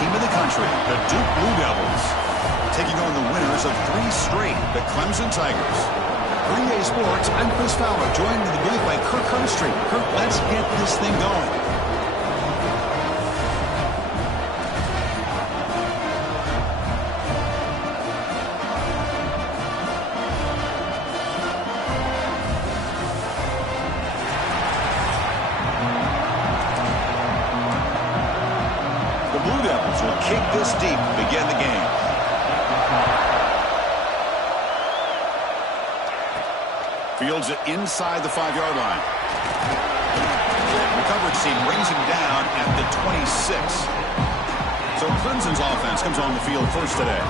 team in the country, the Duke Blue Devils, taking on the winners of 3 straight, the Clemson Tigers. For EA Sports, I'm Chris Fowler, joined in the booth by Kirk Herbstreit. Kirk, let's get this thing going. Kick this deep to begin the game. Fields it inside the 5-yard line. The coverage team brings him down at the 26. So Clemson's offense comes on the field first today.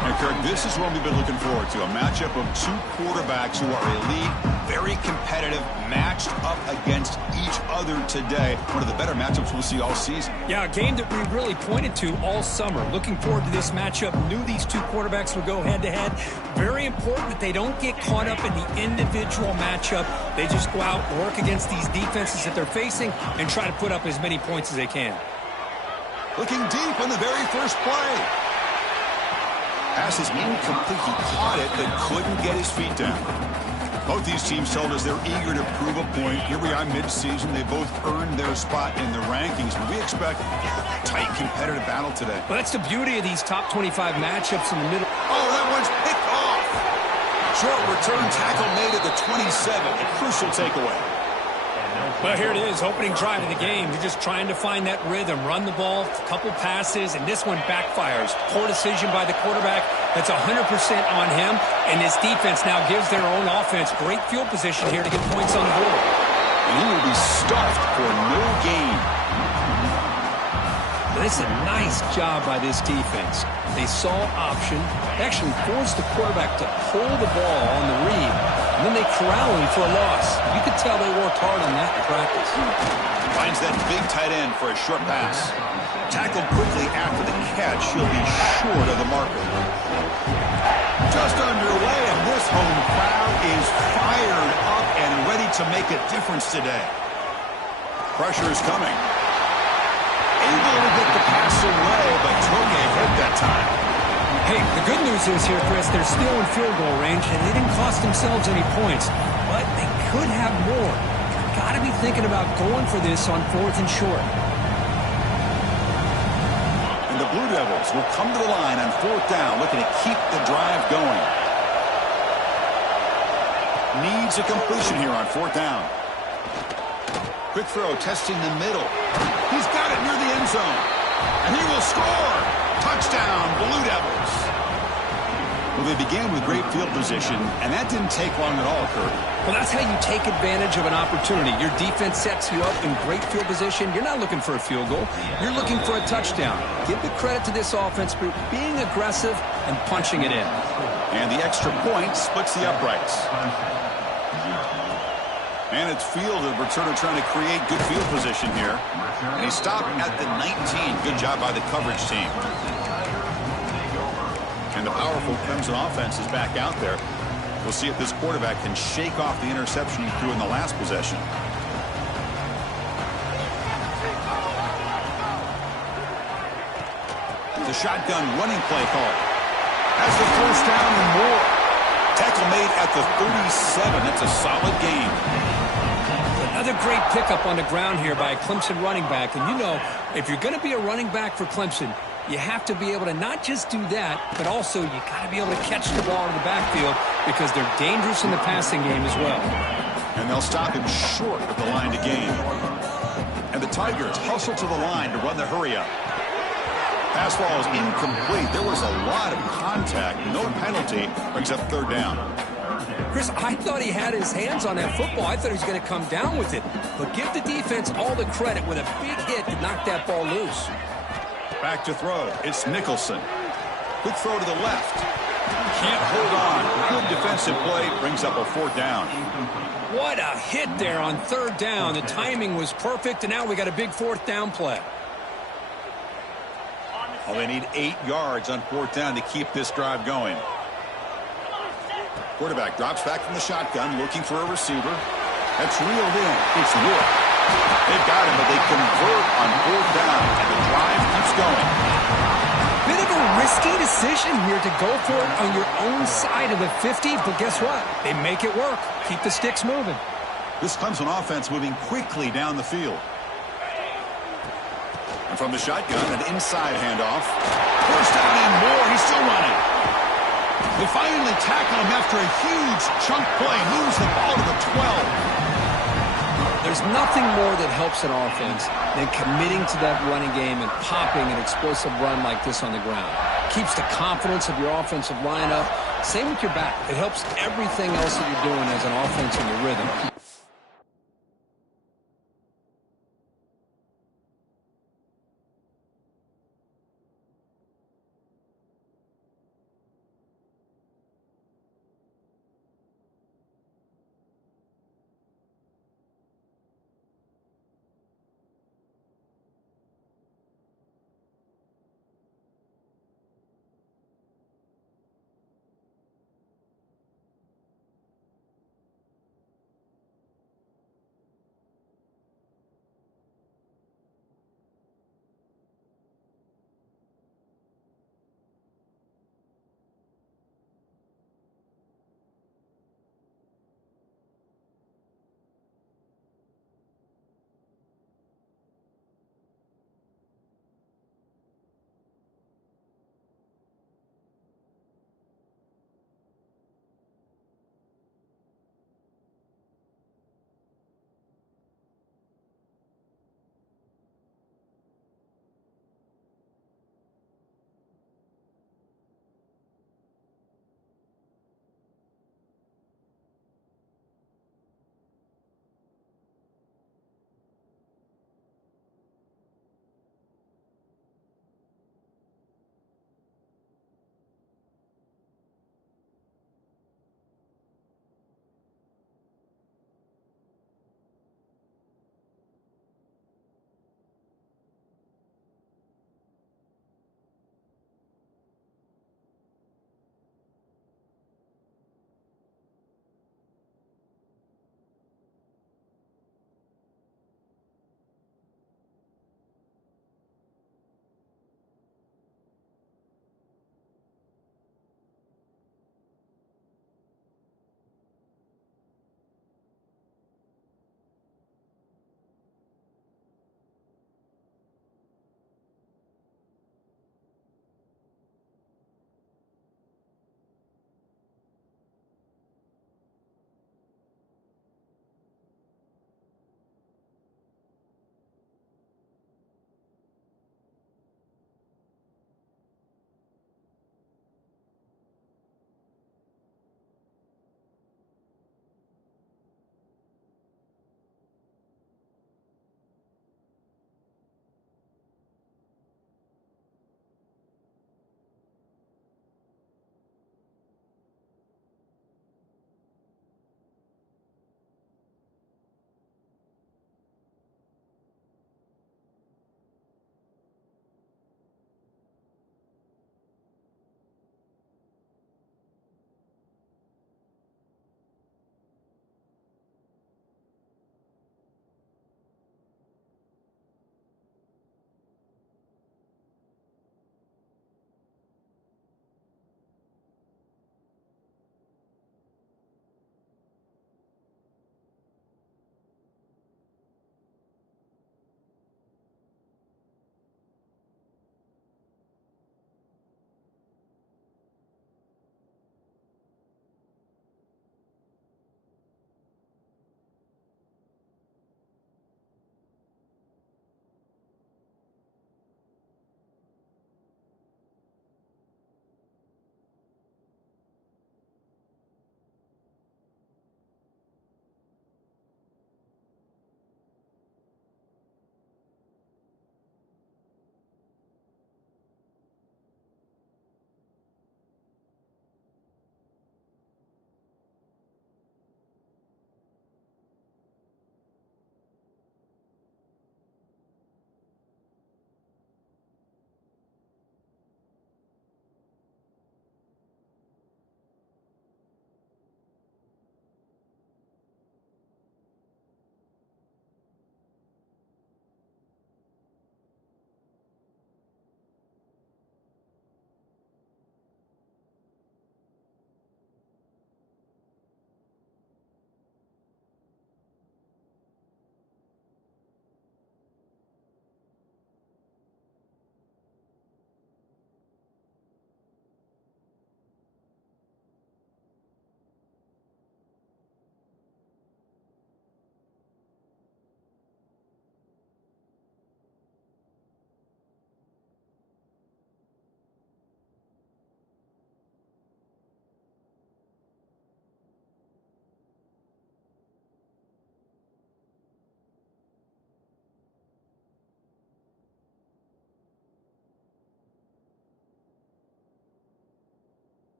And Kirk, this is what we've been looking forward to, a matchup of 2 quarterbacks who are elite, very competitive, matched up against each other today. One of the better matchups we'll see all season. Yeah, a game that we really pointed to all summer. Looking forward to this matchup. Knew these 2 quarterbacks would go head-to-head. Very important that they don't get caught up in the individual matchup. They just go out, work against these defenses that they're facing, and try to put up as many points as they can. Looking deep on the very first play. Pass is incomplete. He caught it, but couldn't get his feet down. Both these teams told us they're eager to prove a point. Here we are mid-season. They both earned their spot in the rankings, but we expect a tight, competitive battle today. Well, that's the beauty of these top 25 matchups in the middle. Oh, that one's picked off. Short return tackle made at the 27. A crucial takeaway. Well, here it is, opening drive of the game. You're just trying to find that rhythm, run the ball, a couple passes, and this one backfires. Poor decision by the quarterback. That's 100% on him, and this defense now gives their own offense great field position here to get points on the board. And he will be stuffed for no gain. That's a nice job by this defense. They saw option, actually forced the quarterback to hold the ball on the read, and then they corral him for a loss. You could tell they worked hard on that in practice. Finds that big tight end for a short pass. Tackled quickly after the catch. He'll be short of the marker. Just underway, and this home crowd is fired up and ready to make a difference today. Pressure is coming. Able to get the pass away, but took a hit that time. Hey, the good news is here, Chris, they're still in field goal range, and they didn't cost themselves any points, but they could have more. You've got to be thinking about going for this on 4th and short. And the Blue Devils will come to the line on 4th down, looking to keep the drive going. Needs a completion here on 4th down. Quick throw, testing the middle. He's got it near the end zone. And he will score. Touchdown, Blue Devils. Well, they began with great field position, and that didn't take long at all, Kurt. Well, that's how you take advantage of an opportunity. Your defense sets you up in great field position. You're not looking for a field goal. You're looking for a touchdown. Give the credit to this offense for being aggressive and punching it in. And the extra point splits the uprights. And it's fielded. Returner trying to create good field position here. And he stopped at the 19. Good job by the coverage team. And the powerful Clemson offense is back out there. We'll see if this quarterback can shake off the interception he threw in the last possession. The shotgun running play call. Has the first down and more. Tackle made at the 37. That's a solid game. Another great pickup on the ground here by a Clemson running back. And you know, if you're going to be a running back for Clemson, you have to be able to not just do that, but also you got to be able to catch the ball in the backfield because they're dangerous in the passing game as well. And they'll stop him short of the line to gain. And the Tigers hustle to the line to run the hurry-up. Pass ball is incomplete. There was a lot of contact. No penalty. Brings up 3rd down. Chris, I thought he had his hands on that football. I thought he was going to come down with it. But give the defense all the credit with a big hit to knock that ball loose. Back to throw. It's Nicholson. Quick throw to the left. Can't hold on. Good defensive play. Brings up a 4th down. What a hit there on 3rd down. The timing was perfect, and now we got a big 4th down play. Well, they need 8 yards on 4th down to keep this drive going. Quarterback drops back from the shotgun, looking for a receiver. That's reeled in. It's Wood. They've got him, but they convert on 4th down, and the drive keeps going. decision here to go for it on your own side of the 50, but guess what? They make it work. Keep the sticks moving. This Clemson offense moving quickly down the field. And from the shotgun, an inside handoff. First down and more. He's still running. They finally tackle him after a huge chunk play. Moves the ball to the 12. There's nothing more that helps an offense than committing to that running game and popping an explosive run like this on the ground. Keeps the confidence of your offensive line up. Same with your back. It helps everything else that you're doing as an offense in your rhythm.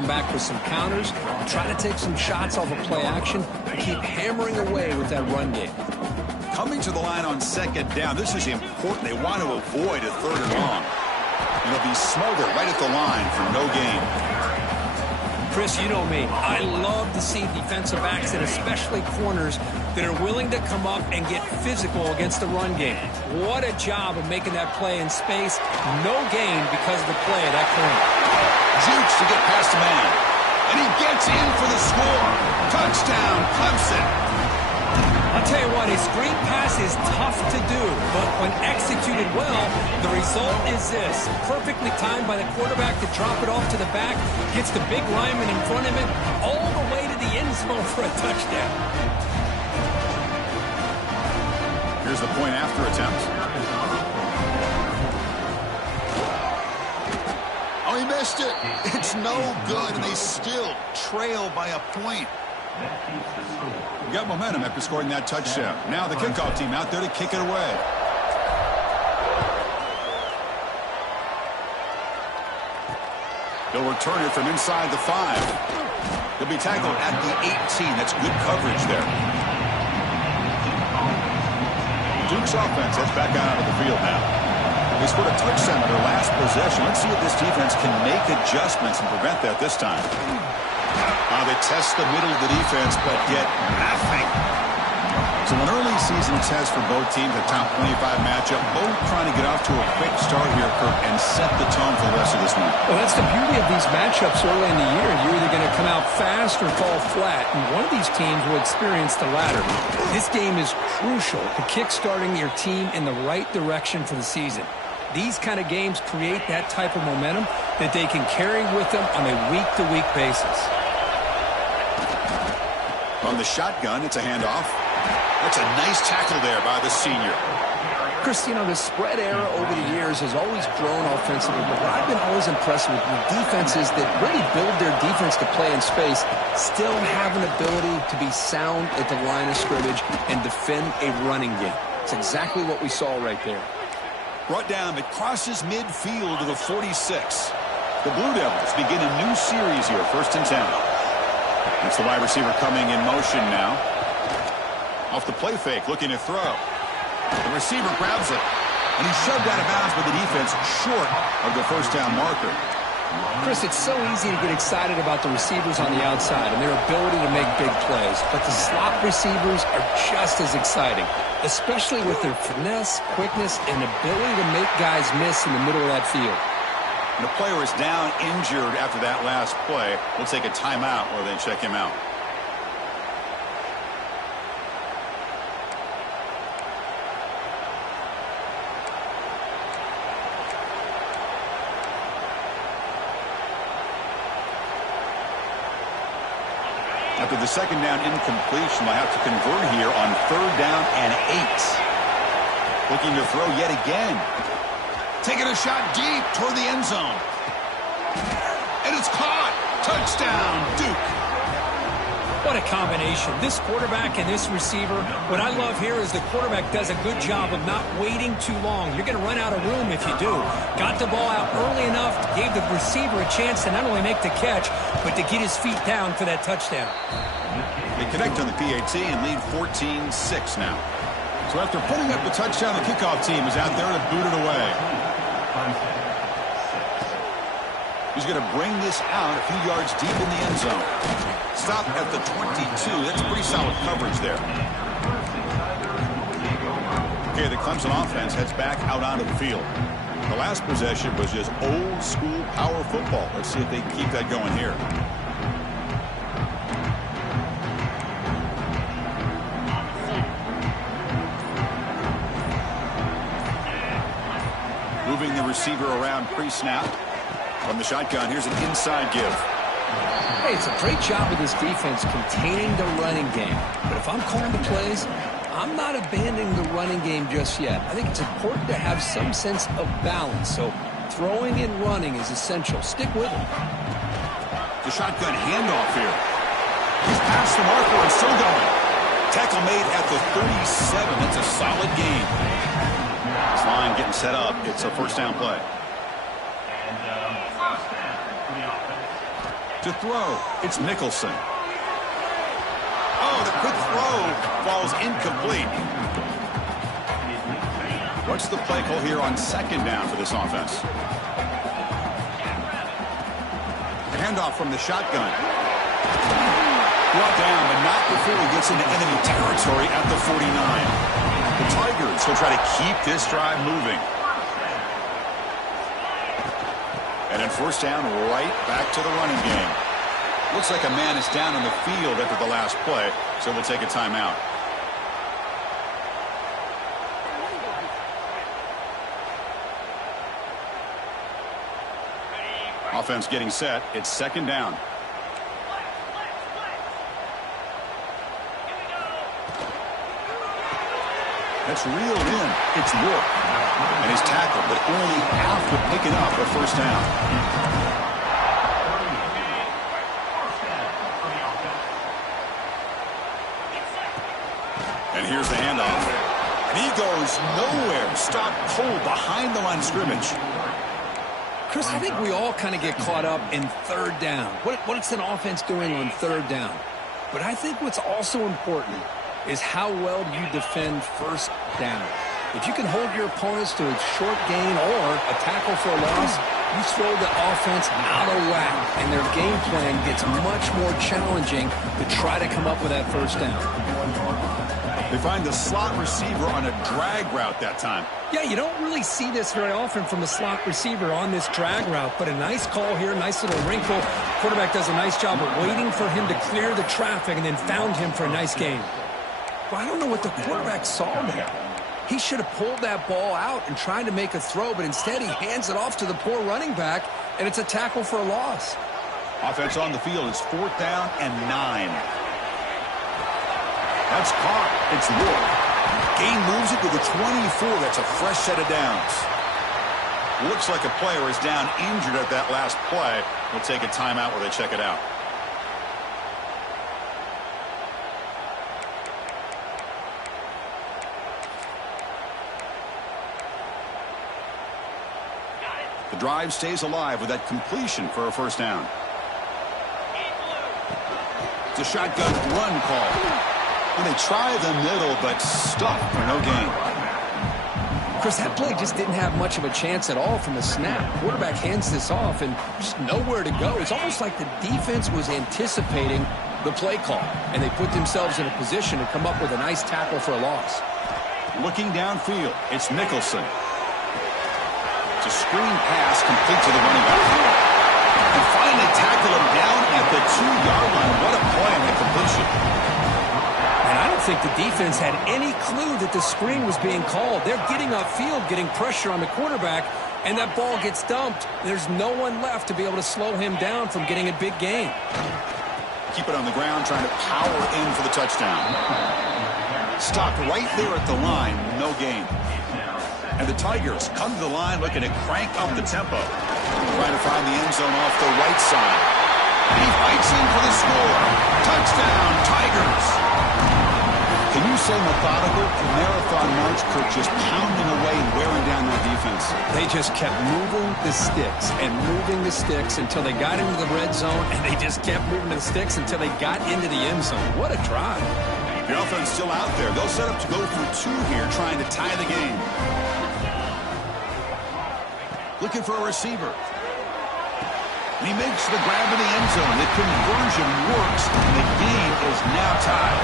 come back with some counters, try to take some shots off of play action, and keep hammering away with that run game. Coming to the line on second down, this is important. They want to avoid a third and long. It'll be smothered right at the line for no gain. Chris, you know me. I love to see defensive backs and especially corners that are willing to come up and get physical against the run game. What a job of making that play in space. No gain because of the play of that corner. Jukes to get past the man. And he gets in for the score. Touchdown, Clemson. I'll tell you what, a screen pass is tough to do, but when executed well, the result is this. Perfectly timed by the quarterback to drop it off to the back, gets the big lineman in front of him, all the way to the end zone for a touchdown. Here's the point after attempt. Oh, he missed it. It's no good, and they still trail by a point. You got momentum after scoring that touchdown. Now the kickoff team out there to kick it away. They'll return it from inside the 5. He'll be tackled at the 18. That's good coverage there. Duke's offense heads back out of the field now. They scored a touchdown on their last possession. Let's see if this defense can make adjustments and prevent that this time. They test the middle of the defense, but get nothing. So an early season test for both teams, a top 25 matchup, both trying to get off to a quick start here, Kirk, and set the tone for the rest of this week. Well, that's the beauty of these matchups early in the year. You're either going to come out fast or fall flat, and one of these teams will experience the latter. This game is crucial to kick-starting your team in the right direction for the season. These kind of games create that type of momentum that they can carry with them on a week-to-week basis. On the shotgun, it's a handoff. That's a nice tackle there by the senior. Chris, you know, the spread era over the years has always grown offensively, but what I've been always impressed with defenses that really build their defense to play in space still have an ability to be sound at the line of scrimmage and defend a running game. It's exactly what we saw right there. Brought down, it crosses midfield to the 46. The Blue Devils begin a new series here, 1st and 10. It's the wide receiver coming in motion now. Off the play fake, looking to throw. The receiver grabs it, and he's shoved out of bounds by the defense short of the first down marker. Chris, it's so easy to get excited about the receivers on the outside and their ability to make big plays, but the slot receivers are just as exciting, especially with their finesse, quickness, and ability to make guys miss in the middle of that field. The player is down injured after that last play. We'll take a timeout or then check him out. After the second down incompletion, they'll have to convert here on 3rd down and 8. Looking to throw yet again. Taking a shot deep toward the end zone. And it's caught. Touchdown, Duke. What a combination. This quarterback and this receiver. What I love here is the quarterback does a good job of not waiting too long. You're going to run out of room if you do. Got the ball out early enough, gave the receiver a chance to not only make the catch, but to get his feet down for that touchdown. They connect on the PAT and lead 14-6 now. So after putting up the touchdown, the kickoff team is out there to boot it away. He's going to bring this out a few yards deep in the end zone. Stop at the 22. That's pretty solid coverage there. Okay, the Clemson offense heads back out onto the field. The last possession was just old school power football. Let's see if they can keep that going here. Moving the receiver around pre-snap. From the shotgun, here's an inside give. Hey, it's a great job with this defense containing the running game. But if I'm calling the plays, I'm not abandoning the running game just yet. I think it's important to have some sense of balance. So throwing and running is essential. Stick with it. The shotgun handoff here. He's past the marker and still going. Tackle made at the 37. That's a solid gain. This line getting set up. It's a 1st down play. To throw, it's Nicholson. Oh, the quick throw falls incomplete. What's the play call here on second down for this offense? Handoff from the shotgun. Brought down, but not before he gets into enemy territory at the 49. The Tigers will try to keep this drive moving. And then first down, right back to the running game. Looks like a man is down on the field after the last play, so we'll take a timeout. Offense getting set. It's second down. That's reeled in. It's York. And he's tackled, but only after picking up a first down. And here's the handoff. And he goes nowhere. Stopped cold behind the line of scrimmage. Chris, I think we all kind of get caught up in third down. What's an offense doing on third down? But I think what's also important is how well you defend first down. If you can hold your opponents to a short gain or a tackle for a loss, you throw the offense out of whack, and their game plan gets much more challenging to try to come up with that first down. They find the slot receiver on a drag route that time. Yeah, you don't really see this very often from the slot receiver on this drag route, but a nice call here, nice little wrinkle. Quarterback does a nice job of waiting for him to clear the traffic and then found him for a nice gain. Well, I don't know what the quarterback saw there. He should have pulled that ball out and tried to make a throw, but instead he hands it off to the poor running back, and it's a tackle for a loss. Offense on the field is fourth down and 9. That's caught. It's York. Gain moves it to the 24. That's a fresh set of downs. Looks like a player is down injured at that last play. We'll take a timeout where they check it out. The drive stays alive with that completion for a first down. It's a shotgun run call. And they try the middle, but stuck for no gain. Chris, that play just didn't have much of a chance at all from the snap. Quarterback hands this off and just nowhere to go. It's almost like the defense was anticipating the play call, and they put themselves in a position to come up with a nice tackle for a loss. Looking downfield, it's Nicholson. It's a screen pass complete to the running back. And finally tackle him down at the 2-yard line. What a play on the completion. And I don't think the defense had any clue that the screen was being called. They're getting upfield, getting pressure on the quarterback, and that ball gets dumped. There's no one left to be able to slow him down from getting a big gain. Keep it on the ground, trying to power in for the touchdown. Stopped right there at the line, no gain. And the Tigers come to the line looking to crank up the tempo. Trying to find the end zone off the right side. And he fights in for the score. Touchdown, Tigers. Can you say methodical? Marathon march, Kirk, just pounding away and wearing down that defense. They just kept moving the sticks and moving the sticks until they got into the red zone, and they just kept moving the sticks until they got into the end zone. What a drive. The offense still out there. They'll set up to go for 2 here, trying to tie the game. Looking for a receiver. And he makes the grab in the end zone. The conversion works, and the game is now tied.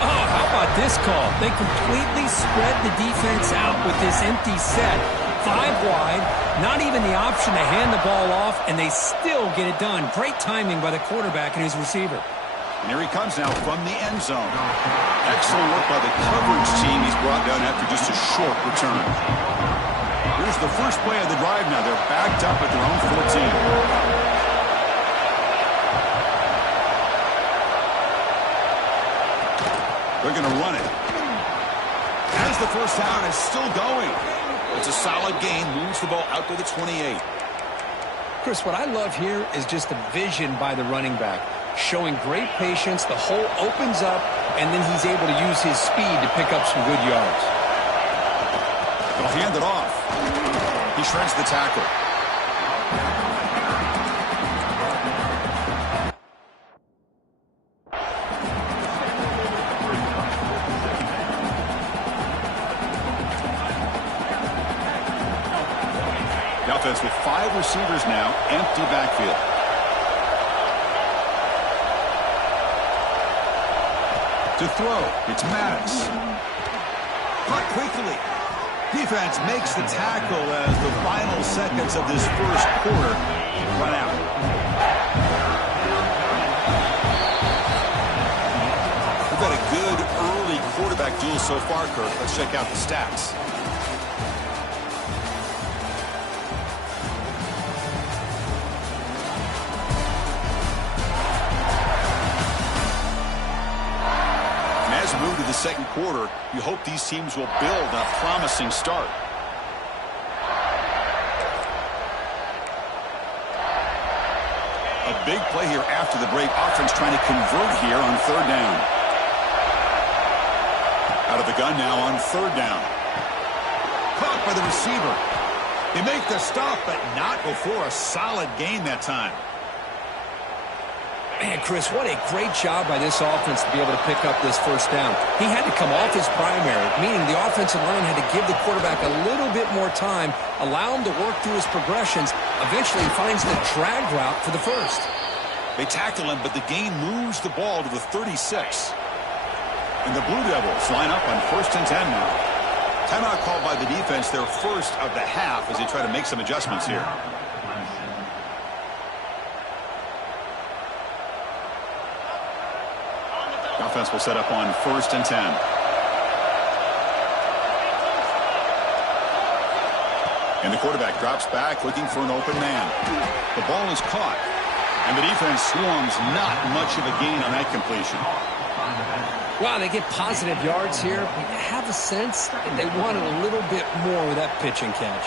Oh, how about this call? They completely spread the defense out with this empty set. 5 wide, not even the option to hand the ball off, and they still get it done. Great timing by the quarterback and his receiver. And here he comes now from the end zone. Excellent work by the coverage team. He's brought down after just a short return. Here's the first play of the drive now. They're backed up at their own 14. They're going to run it. As the first down is still going. It's a solid gain. Moves the ball out to the 28. Chris, what I love here is just the vision by the running back. Showing great patience. The hole opens up, and then he's able to use his speed to pick up some good yards. They'll hand it off. He shreds the tackle. offense with 5 receivers now, empty backfield. To throw, it's Mattis. Caught quickly. Defense makes the tackle as the final seconds of this first quarter run out. We've had a good early quarterback duel so far, Kirk. Let's check out the stats. Move to the second quarter, you hope these teams will build a promising start. A big play here after the break. Offense trying to convert here on third down. Out of the gun now on third down. Caught by the receiver. They make the stop, but not before a solid gain that time. Man, Chris, what a great job by this offense to be able to pick up this first down. He had to come off his primary, meaning the offensive line had to give the quarterback a little bit more time, allow him to work through his progressions. Eventually, he finds the drag route for the first. They tackle him, but the gain moves the ball to the 36. And the Blue Devils line up on 1st and 10 now. Timeout called by the defense, their first of the half, as they try to make some adjustments here. Offense will set up on 1st and 10. And the quarterback drops back looking for an open man. The ball is caught. And the defense swarms, not much of a gain on that completion. Wow, they get positive yards here. I have a sense that they wanted a little bit more with that pitch and catch.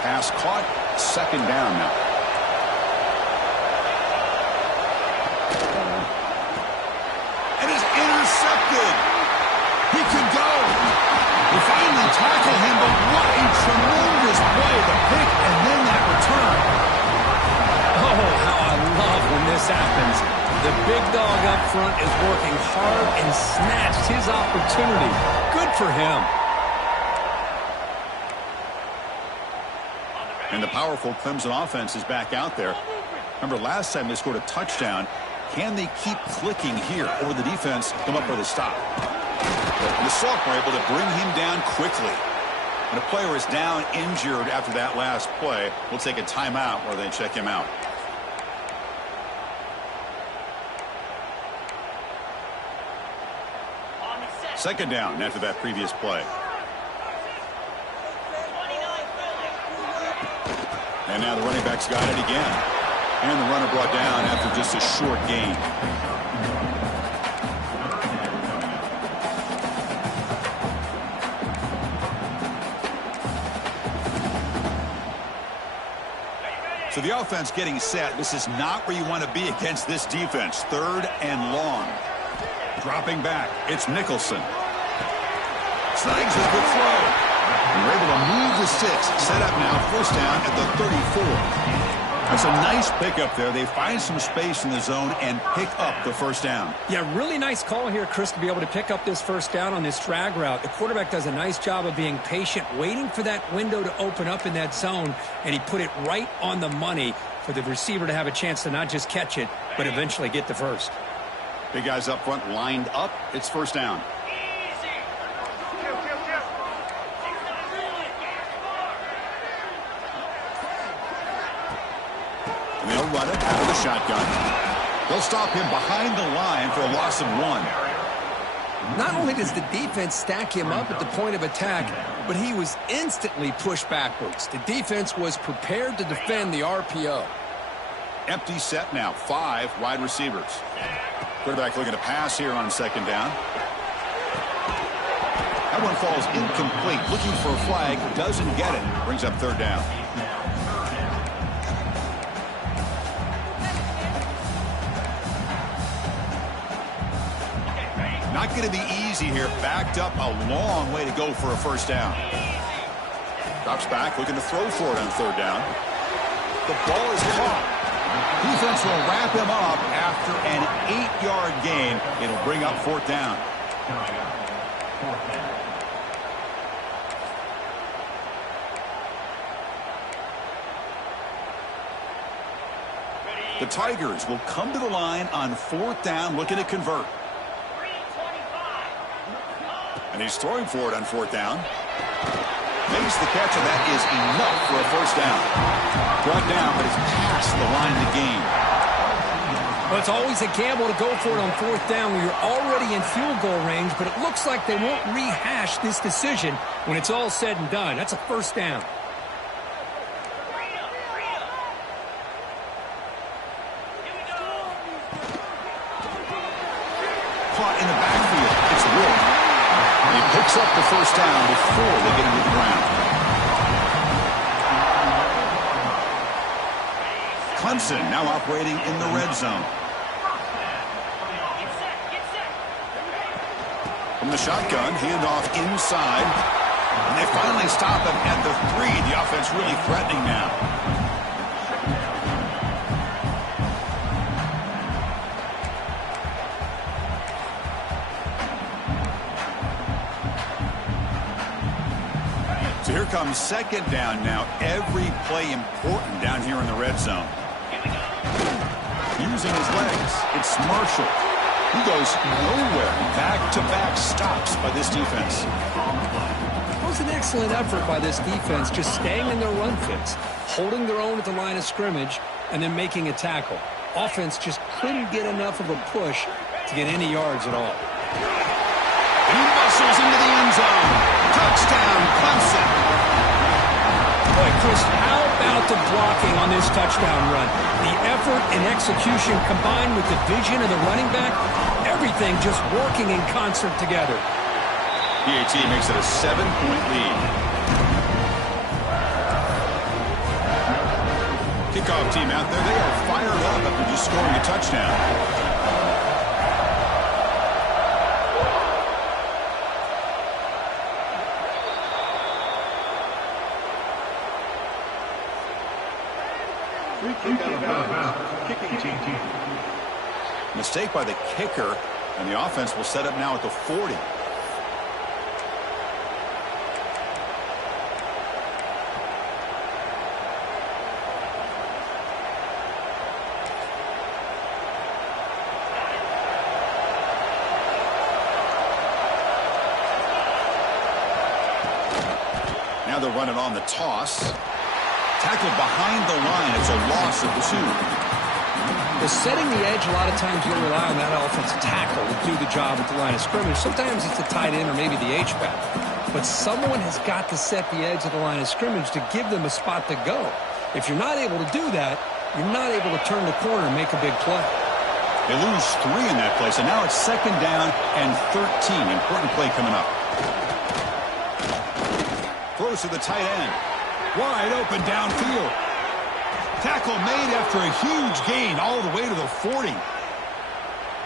Pass caught, second down now. Intercepted. He can go. They finally tackle him, but what a tremendous play. The pick and then that return. Oh, how I love when this happens. The big dog up front is working hard and snatched his opportunity. Good for him. And the powerful Clemson offense is back out there. Remember, last time they scored a touchdown. Can they keep clicking here, or will the defense come up with a stop? The sophomore able to bring him down quickly. When a player is down injured after that last play, we'll take a timeout where they check him out. Second down after that previous play. And now the running back's got it again. And the runner brought down after just a short gain. So the offense getting set. This is not where you want to be against this defense. Third and long. Dropping back. It's Nicholson. Snags with the throw. And we're able to move the sticks. Set up now. First down at the 34. That's a nice pickup there. They find some space in the zone and pick up the first down. Yeah, really nice call here, Chris, to be able to pick up this first down on this drag route. The quarterback does a nice job of being patient, waiting for that window to open up in that zone, and he put it right on the money for the receiver to have a chance to not just catch it, but eventually get the first. Big guys up front lined up. It's first down. And they'll run it out of the shotgun. They'll stop him behind the line for a loss of 1. Not only does the defense stack him up at the point of attack, but he was instantly pushed backwards. The defense was prepared to defend the RPO. Empty set now. 5 wide receivers. Quarterback looking to pass here on second down. That one falls incomplete. Looking for a flag. Doesn't get it. Brings up third down. Not going to be easy here. Backed up a long way to go for a first down. Drops back, looking to throw for it on third down. The ball is caught. Defense will wrap him up after an 8-yard gain. It'll bring up fourth down. The Tigers will come to the line on 4th down, looking to convert. And he's throwing for it on 4th down. Makes the catch, and that is enough for a first down. Brought down, but it's past the line to gain. Well, it's always a gamble to go for it on 4th down when you're already in field goal range, but it looks like they won't rehash this decision when it's all said and done. That's a first down. Caught in the backfield. It's Will. And he picks up the first down before they get him to the ground. Clemson now operating in the red zone. From the shotgun, handoff inside. And they finally stop him at the 3. The offense really threatening now. So here comes 2nd down now. Every play important down here in the red zone. Using his legs, it's Marshall. He goes nowhere. Back-to-back stops by this defense. It was an excellent effort by this defense, just staying in their run fits, holding their own at the line of scrimmage, and then making a tackle. Offense just couldn't get enough of a push to get any yards at all. He muscles into the end zone. Touchdown, Clemson. Boy, Chris, how about the blocking on this touchdown run? The effort and execution combined with the vision of the running back, everything just working in concert together. PAT makes it a 7-point lead. Kickoff team out there, they are fired up after just scoring a touchdown. Mistake by the kicker, and the offense will set up now at the 40. Now they'll run it on the toss. Tackled behind the line. It's a loss of 2. Well, setting the edge, a lot of times you'll rely on that offensive tackle to do the job at the line of scrimmage. Sometimes it's the tight end or maybe the H-back. But someone has got to set the edge of the line of scrimmage to give them a spot to go. If you're not able to do that, you're not able to turn the corner and make a big play. They lose 3 in that play, so now it's 2nd down and 13. Important play coming up. Throws to the tight end. Wide open downfield. Tackle made after a huge gain all the way to the 40.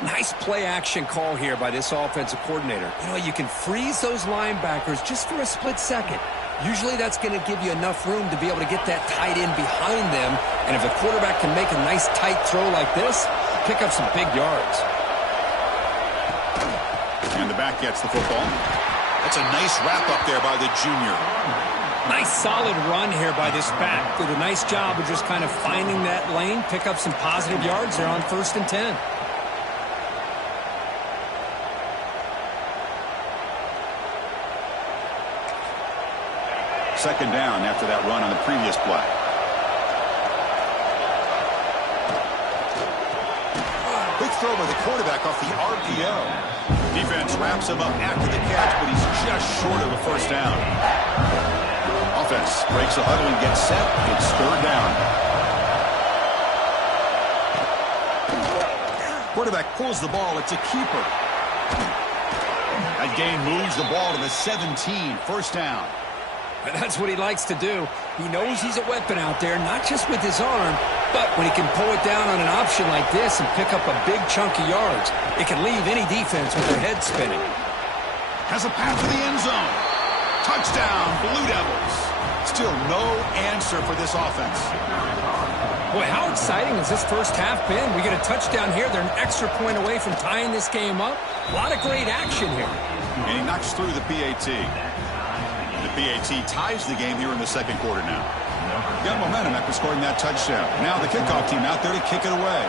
Nice play action call here by this offensive coordinator. You know, you can freeze those linebackers just for a split second. Usually that's going to give you enough room to be able to get that tight end behind them. And if the quarterback can make a nice tight throw like this, pick up some big yards. And the back gets the football. That's a nice wrap up there by the junior. Nice solid run here by this back. Did a nice job of just kind of finding that lane, pick up some positive yards there on 1st and 10. Second down after that run on the previous play. Big throw by the quarterback off the RPO. Defense wraps him up after the catch, but he's just short of a first down. Offense breaks the huddle and gets set. It's 3rd down. Quarterback pulls the ball. It's a keeper. That gain moves the ball to the 17. First down. And that's what he likes to do. He knows he's a weapon out there, not just with his arm, but when he can pull it down on an option like this and pick up a big chunk of yards, it can leave any defense with their head spinning. Has a path to the end zone. Touchdown, Blue Devils. Still no answer for this offense. Boy, how exciting has this first half been? We get a touchdown here. They're an extra point away from tying this game up. A lot of great action here. And he knocks through the PAT. The PAT ties the game here in the 2nd quarter now. Got momentum after scoring that touchdown. Now the kickoff team out there to kick it away.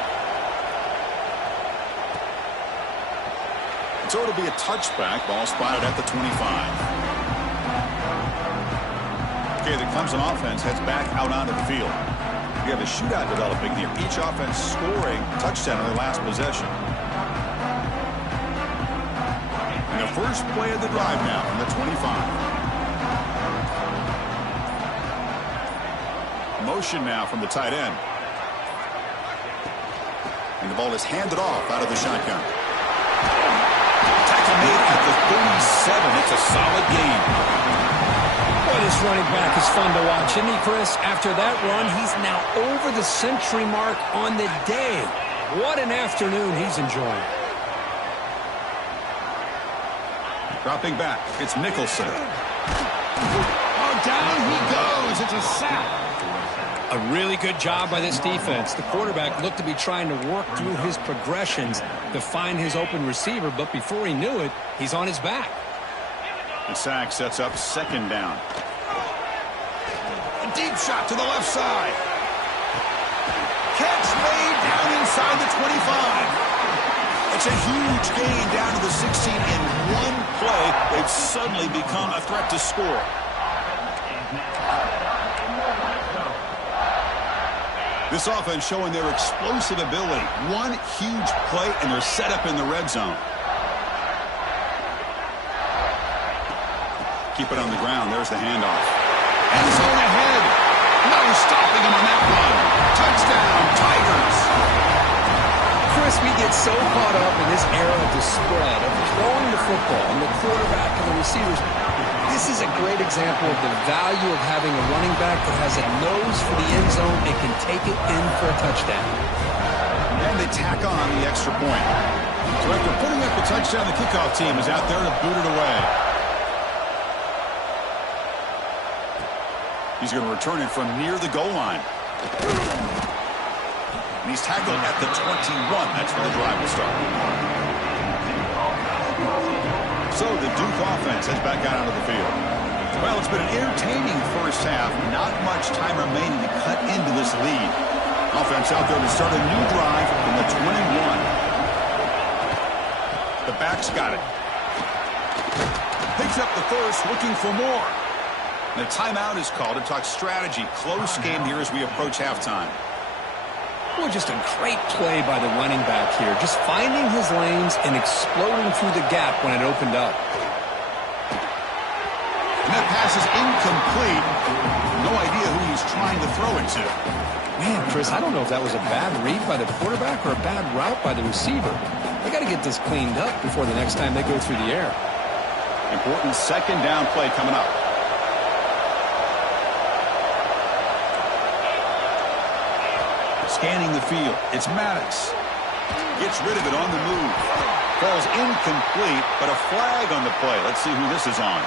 So it'll be a touchback. Ball spotted at the 25. Okay, the Clemson offense heads back out onto the field. We have a shootout developing here. Each offense scoring a touchdown on their last possession. And the first play of the drive now from the 25. Motion now from the tight end. And the ball is handed off out of the shotgun. Tackle made at the 37. It's a solid gain. Boy, this running back is fun to watch, isn't he, Chris? After that run, he's now over the century mark on the day. What an afternoon he's enjoying. Dropping back, it's Nicholson. Oh, down he goes. It's a sack. A really good job by this defense. The quarterback looked to be trying to work through his progressions to find his open receiver, but before he knew it, he's on his back. The sack sets up second down. A deep shot to the left side. Catch made down inside the 25. It's a huge gain down to the 16 in one play. They've suddenly become a threat to score. This offense showing their explosive ability. One huge play, and they're set up in the red zone. Keep it on the ground. There's the handoff. End zone ahead. No stopping him on that run. Touchdown, Tigers. Chris, we get so caught up in this era of the spread, of throwing the football, and the quarterback and the receivers. This is a great example of the value of having a running back that has a nose for the end zone and can take it in for a touchdown. And they tack on the extra point. So after putting up the touchdown, the kickoff team is out there to boot it away. He's going to return it from near the goal line. And he's tackled at the 21. That's where the drive will start. So the Duke offense heads back out onto the field. Well, it's been an entertaining first half. Not much time remaining to cut into this lead. Offense out there to start a new drive from the 21. The back's got it. Picks up the first, looking for more. And the timeout is called to talk strategy. Close game here as we approach halftime. Well, just a great play by the running back here. Just finding his lanes and exploding through the gap when it opened up. And that pass is incomplete. No idea who he's trying to throw it to. Man, Chris, I don't know if that was a bad read by the quarterback or a bad route by the receiver. They got to get this cleaned up before the next time they go through the air. Important second down play coming up. Scanning the field. It's Maddox. Gets rid of it on the move. Falls incomplete, but a flag on the play. Let's see who this is on.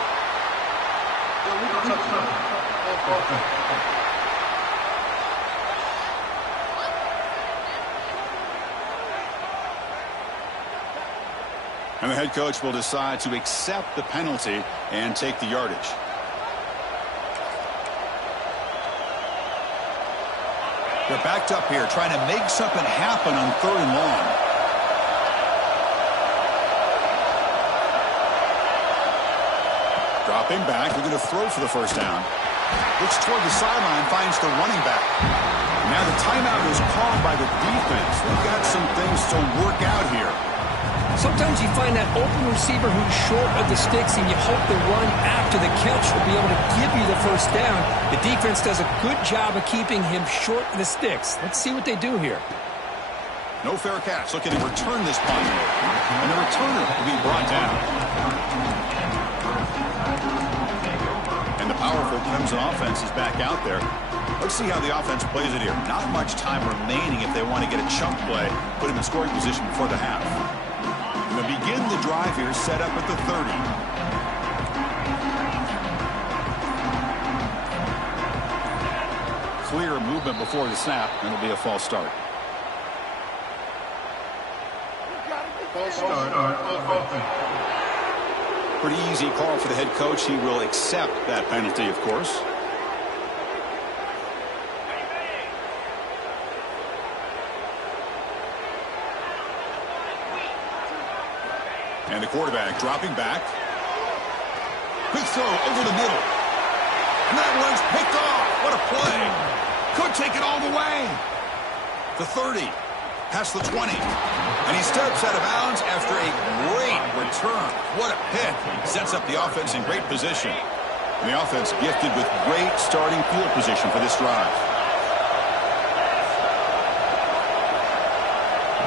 And the head coach will decide to accept the penalty and take the yardage. They're backed up here, trying to make something happen on 3rd and long. Dropping back, we're going to throw for the first down. Looks toward the sideline, finds the running back. Now the timeout is called by the defense. We've got some things to work out here. Sometimes you find that open receiver who's short of the sticks, and you hope the run after the catch will be able to give you the first down. The defense does a good job of keeping him short of the sticks. Let's see what they do here. No fair catch. Looking to return this punt. And the returner will be brought down. And the powerful Clemson offense is back out there. Let's see how the offense plays it here. Not much time remaining if they want to get a chunk play, put him in scoring position before the half. They'll begin the drive here, set up at the 30. Clear movement before the snap, and it'll be a false start. False start. Pretty easy call for the head coach. He will accept that penalty, of course. And the quarterback dropping back. Quick throw over the middle. And that one's picked off. What a play. Could take it all the way. The 30. Past the 20. And he steps out of bounds after a great return. What a pick. Sets up the offense in great position. And the offense gifted with great starting field position for this drive.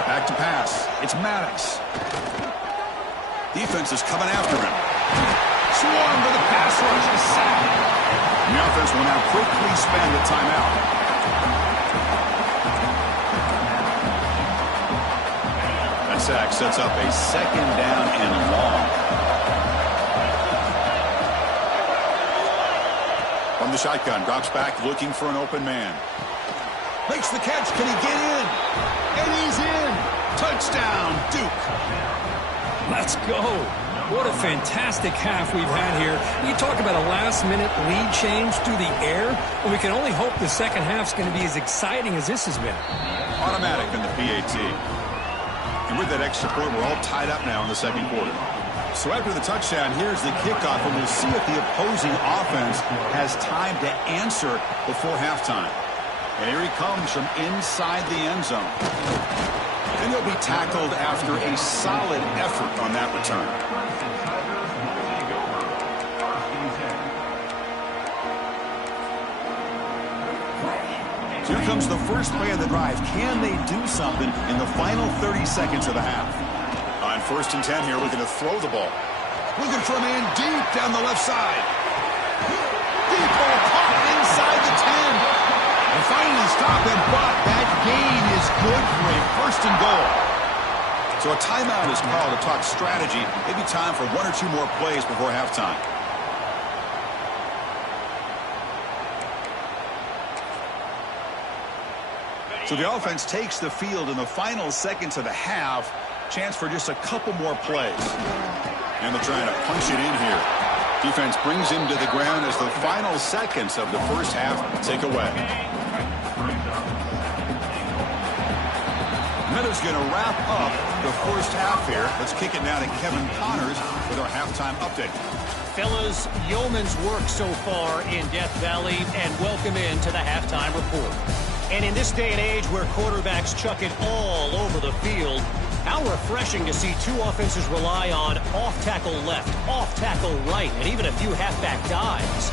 Back to pass. It's Maddox. Defense is coming after him. Swarm to the pass rush. A sack. And the offense will now quickly spend the timeout. That sack sets up a second down and long. From the shotgun, drops back looking for an open man. Makes the catch. Can he get in? And he's in. Touchdown, Duke. Let's go. What a fantastic half we've had here. You talk about a last-minute lead change through the air. Well, we can only hope the second half's going to be as exciting as this has been. Automatic in the PAT. And with that extra point, we're all tied up now in the second quarter. So after the touchdown, here's the kickoff, and we'll see if the opposing offense has time to answer before halftime. And here he comes from inside the end zone. And he'll be tackled after a solid effort on that return. So here comes the first play of the drive. Can they do something in the final 30 seconds of the half? On 1st and 10 here, looking to throw the ball. Looking for a man deep down the left side. Deep ball caught inside the 10. And finally stop him, but that gain is good for a 1st and goal. So a timeout is called to talk strategy. Maybe time for 1 or 2 more plays before halftime. So the offense takes the field in the final seconds of the half. Chance for just a couple more plays. And they're trying to punch it in here. Defense brings him to the ground as the final seconds of the first half tick away. Meadows going to wrap up the first half here. Let's kick it now to Kevin Connors with our halftime update. Fellas, yeoman's work so far in Death Valley, and welcome into the halftime report. And in this day and age where quarterbacks chuck it all over the field, how refreshing to see two offenses rely on off-tackle left, off-tackle right, and even a few halfback dives.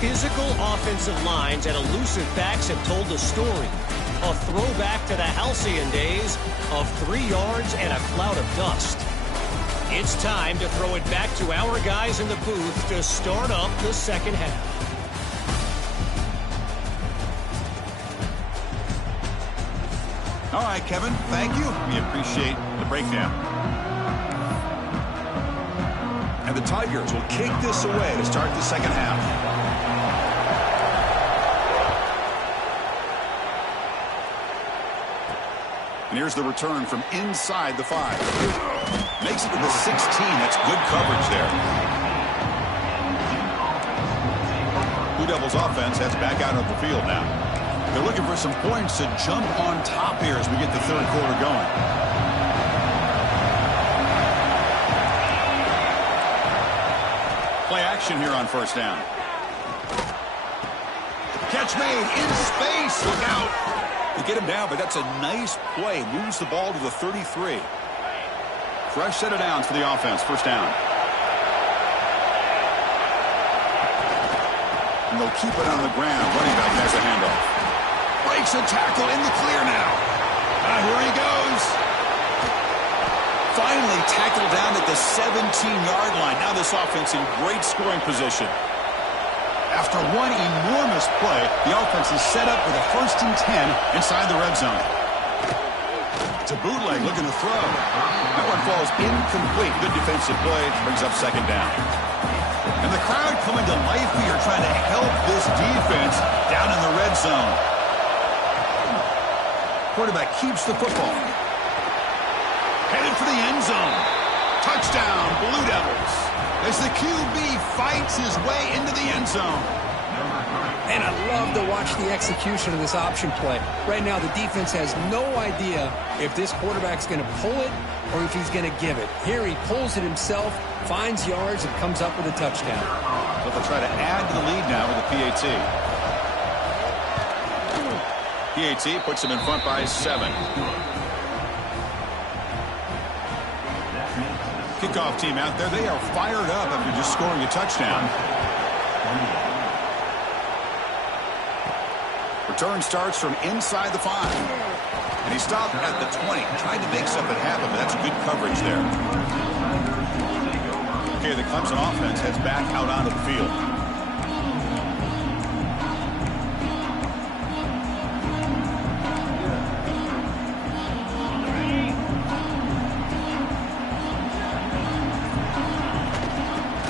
Physical offensive lines and elusive backs have told the story. A throwback to the halcyon days of 3 yards and a cloud of dust. It's time to throw it back to our guys in the booth to start up the second half. All right, Kevin, thank you. We appreciate the breakdown. And the Tigers will kick this away to start the second half. And here's the return from inside the 5. Makes it to the 16. That's good coverage there. Blue Devils offense heads back out of the field now. They're looking for some points to jump on top here as we get the third quarter going. Play action here on first down. Catch made in space. Look out. They get him down, but that's a nice play. Moves the ball to the 33. Fresh set of downs for the offense. First down. And they'll keep it on the ground. Running back has a handoff. Breaks a tackle in the clear now. Here he goes. Finally tackled down at the 17-yard line. Now this offense in great scoring position. After one enormous play, the offense is set up with a 1st and 10 inside the red zone. It's a bootleg looking to throw. That one falls incomplete. Good defensive play. Brings up second down. And the crowd coming to life here trying to help this defense down in the red zone. Quarterback keeps the football. Headed for the end zone. Touchdown, Blue Devils. As the QB fights his way into the end zone. And I love to watch the execution of this option play. Right now, the defense has no idea if this quarterback's going to pull it or if he's going to give it. Here he pulls it himself, finds yards, and comes up with a touchdown. So they'll try to add to the lead now with the PAT. PAT puts them in front by 7. Kickoff team out there, they are fired up after just scoring a touchdown. Return starts from inside the 5. And he stopped at the 20. Tried to make something happen, but that's good coverage there. Okay, the Clemson offense heads back out onto the field.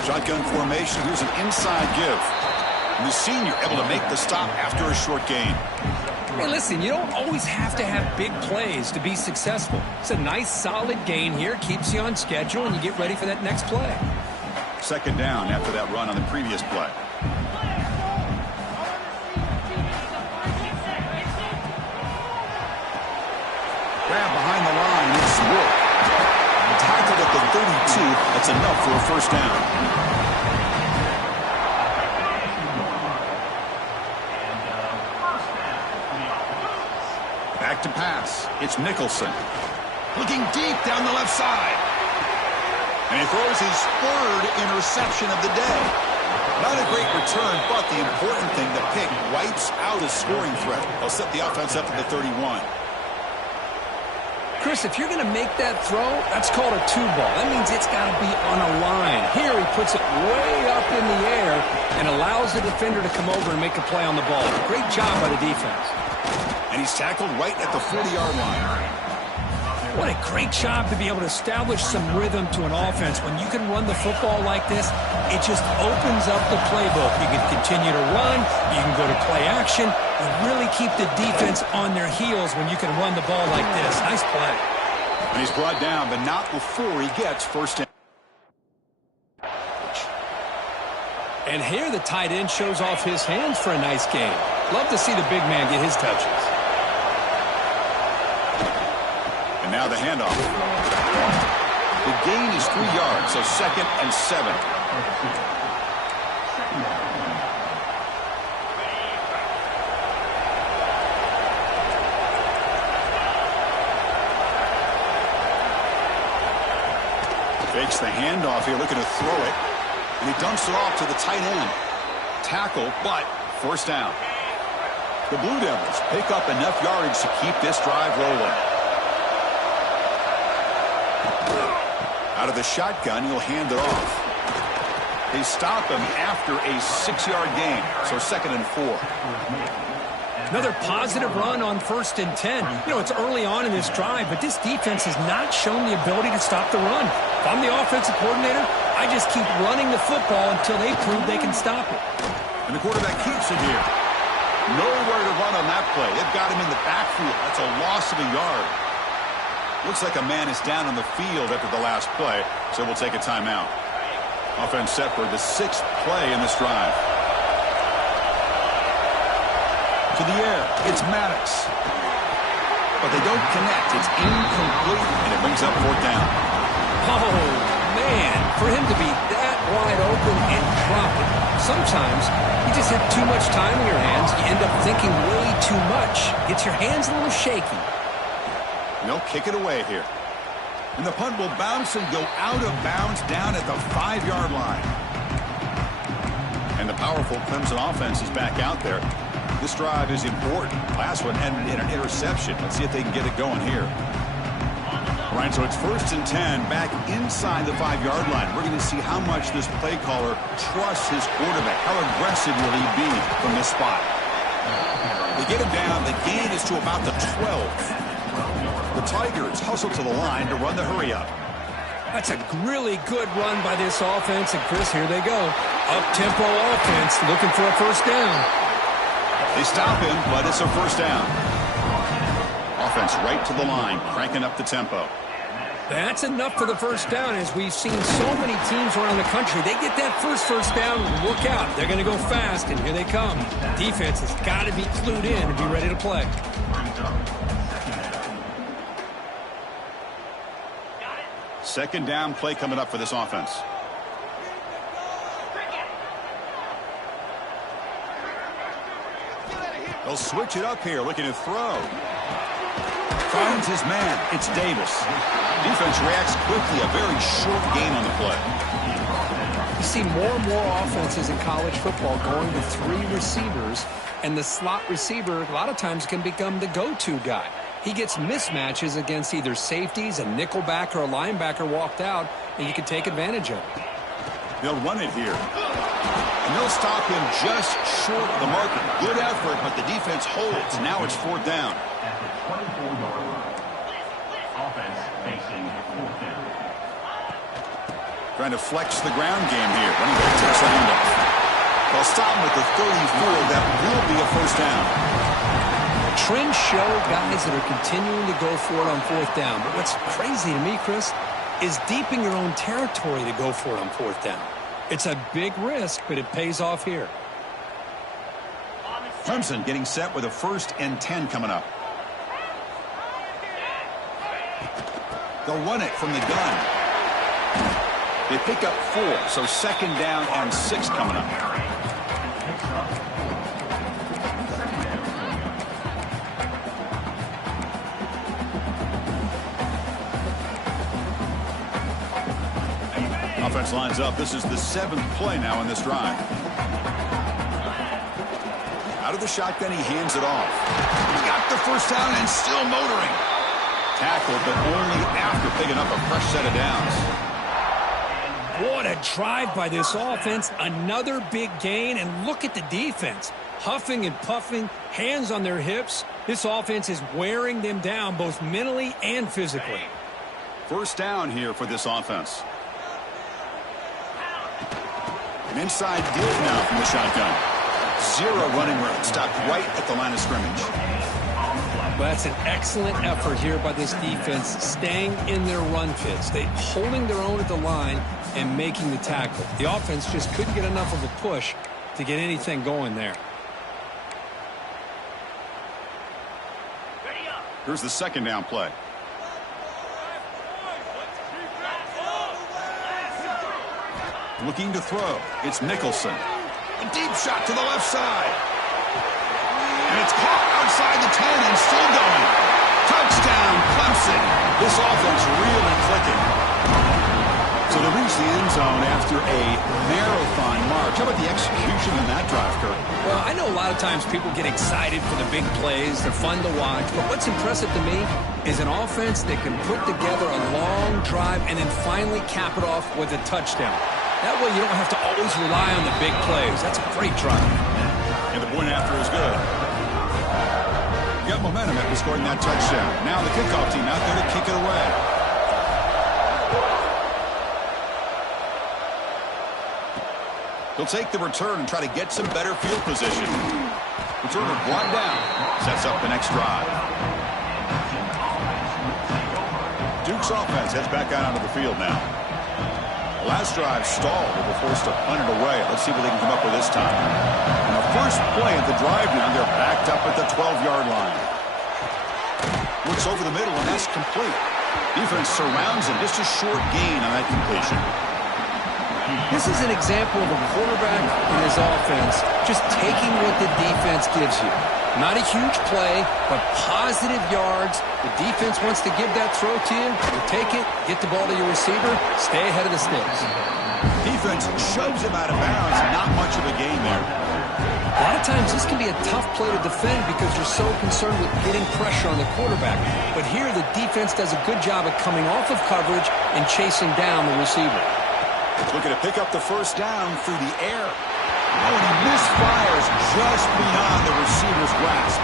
Shotgun formation. Here's an inside give. And the senior able to make the stop after a short gain. Hey, listen, you don't always have to have big plays to be successful. It's a nice, solid gain here. Keeps you on schedule, and you get ready for that next play. Second down after that run on the previous play. Grab behind the line. It's Wood. Tackled at the 32. That's enough for a first down. Back to pass. It's Nicholson. Looking deep down the left side. And he throws his 3rd interception of the day. Not a great return, but the important thing, the pick wipes out a scoring threat. They'll set the offense up at the 31. Chris, if you're going to make that throw, that's called a 2-ball. That means it's got to be on a line. Here he puts it way up in the air and allows the defender to come over and make a play on the ball. Great job by the defense. And he's tackled right at the 40-yard line. What a great job to be able to establish some rhythm to an offense. When you can run the football like this, it just opens up the playbook. You can continue to run. You can go to play action. You really keep the defense on their heels when you can run the ball like this. Nice play. And he's brought down, but not before he gets first down. And here the tight end shows off his hands for a nice game. Love to see the big man get his touches. And now the handoff. The gain is 3 yards, so 2nd and 7. Fakes the handoff here, looking to throw it. And he dumps it off to the tight end. Tackle, but first down. The Blue Devils pick up enough yardage to keep this drive rolling. Out of the shotgun, he'll hand it off. They stop him after a 6-yard gain, so 2nd and 4. Another positive run on 1st and 10. You know, it's early on in this drive, but this defense has not shown the ability to stop the run. If I'm the offensive coordinator, I just keep running the football until they prove they can stop it. And the quarterback keeps it here. Nowhere to run on that play. They've got him in the backfield. That's a loss of a yard. Looks like a man is down on the field after the last play, so we'll take a timeout. Offense set for the 6th play in this drive. To the air, it's Maddox. But they don't connect. It's incomplete, and it brings up 4th down. Oh, man, for him to be that wide open and drop it. Sometimes you just have too much time in your hands. You end up thinking way too much. Gets your hands a little shaky. And they'll kick it away here. And the punt will bounce and go out of bounds down at the 5-yard line. And the powerful Clemson offense is back out there. This drive is important. Last one ended in an interception. Let's see if they can get it going here. All right, so it's 1st and 10 back inside the 5-yard line. We're going to see how much this play caller trusts his quarterback. How aggressive will he be from this spot? They get him down. The gain is to about the 12. The Tigers hustle to the line to run the hurry-up. That's a really good run by this offense. And, Chris, here they go. Up-tempo offense looking for a first down. They stop him, but it's a first down. Offense right to the line, cranking up the tempo. That's enough for the first down, as we've seen so many teams around the country. They get that first down, look out. They're going to go fast, and here they come. Defense has got to be clued in and be ready to play. Second down play coming up for this offense. They'll switch it up here, looking to throw. Finds his man. It's Davis. Defense reacts quickly. A very short gain on the play. You see more and more offenses in college football going to 3 receivers, and the slot receiver a lot of times can become the go-to guy. He gets mismatches against either safeties, a nickelback, or a linebacker walked out, and you can take advantage of it. They'll run it here. And they'll stop him just short of the marker. Good effort, but the defense holds. Now it's 4th down. Trying to flex the ground game here. Running back takes the handoff. They'll stop him at the 34. That will be a 1st down. Trends show guys that are continuing to go for it on 4th down. But what's crazy to me, Chris, is deep in your own territory to go for it on 4th down. It's a big risk, but it pays off here. Clemson getting set with a 1st and 10 coming up. They'll run it from the gun. They pick up 4, so 2nd down and 6 coming up. Offense lines up. This is the 7th play now in this drive. Out of the shotgun, he hands it off. He got the 1st down and still motoring. Tackled, but only after picking up a fresh set of downs. What a drive by this offense. Another big gain, and look at the defense. Huffing and puffing, hands on their hips. This offense is wearing them down both mentally and physically. 1st down here for this offense. An inside deal now from the shotgun. 0 running room. Stopped right at the line of scrimmage. Well, that's an excellent effort here by this defense, staying in their run fits. They holding their own at the line and making the tackle. The offense just couldn't get enough of a push to get anything going there. Here's the 2nd down play. Looking to throw. It's Nicholson. A deep shot to the left side. And it's caught outside the 10 and still going. Touchdown, Clemson. This offense really clicking. So they reach the end zone after a marathon march. How about the execution on that drive, Kurt? Well, I know a lot of times people get excited for the big plays. They're fun to watch. But what's impressive to me is an offense that can put together a long drive and then finally cap it off with a touchdown. That way you don't have to always rely on the big plays. That's a great drive. And the point after is good. Got momentum after scoring that touchdown. Now the kickoff team out there to kick it away. He'll take the return and try to get some better field position. Returner brought down. Sets up the next drive. Duke's offense heads back out onto the field now. Last drive stalled. They were forced to punt it away. Let's see what they can come up with this time. And the first play of the drive now, they're backed up at the 12-yard line. Looks over the middle, and that's complete. Defense surrounds him. Just a short gain on that completion. This is an example of a quarterback and his offense just taking what the defense gives you. Not a huge play, but positive yards. The defense wants to give that throw to you. You take it, get the ball to your receiver, stay ahead of the sticks. Defense shoves him out of bounds. Not much of a gain there. A lot of times this can be a tough play to defend because you're so concerned with getting pressure on the quarterback. But here the defense does a good job of coming off of coverage and chasing down the receiver. Looking to pick up the 1st down through the air. Oh, and he misfires just beyond the receiver's grasp.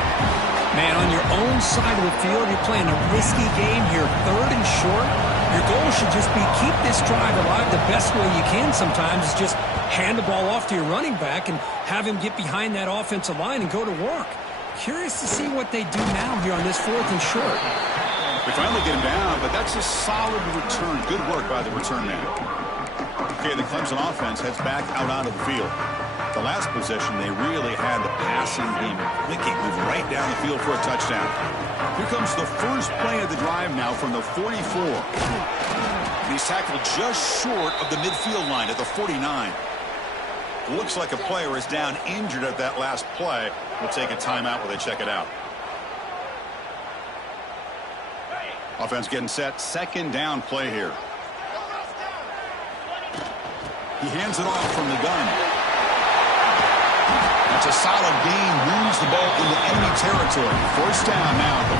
Man, on your own side of the field, you're playing a risky game here, 3rd and short. Your goal should just be keep this drive alive the best way you can sometimes is just hand the ball off to your running back and have him get behind that offensive line and go to work. Curious to see what they do now here on this 4th and short. We finally get him down, but that's a solid return. Good work by the return man. Okay, the Clemson offense heads back out onto the field. The last possession, they really had the passing game clicking, moving right down the field for a touchdown. Here comes the first play of the drive now from the 44. He's tackled just short of the midfield line at the 49. It looks like a player is down injured at that last play. We'll take a timeout while they check it out. Offense getting set. Second down play here. He hands it off from the gun. That's a solid gain. Moves the ball into enemy territory. First down now at the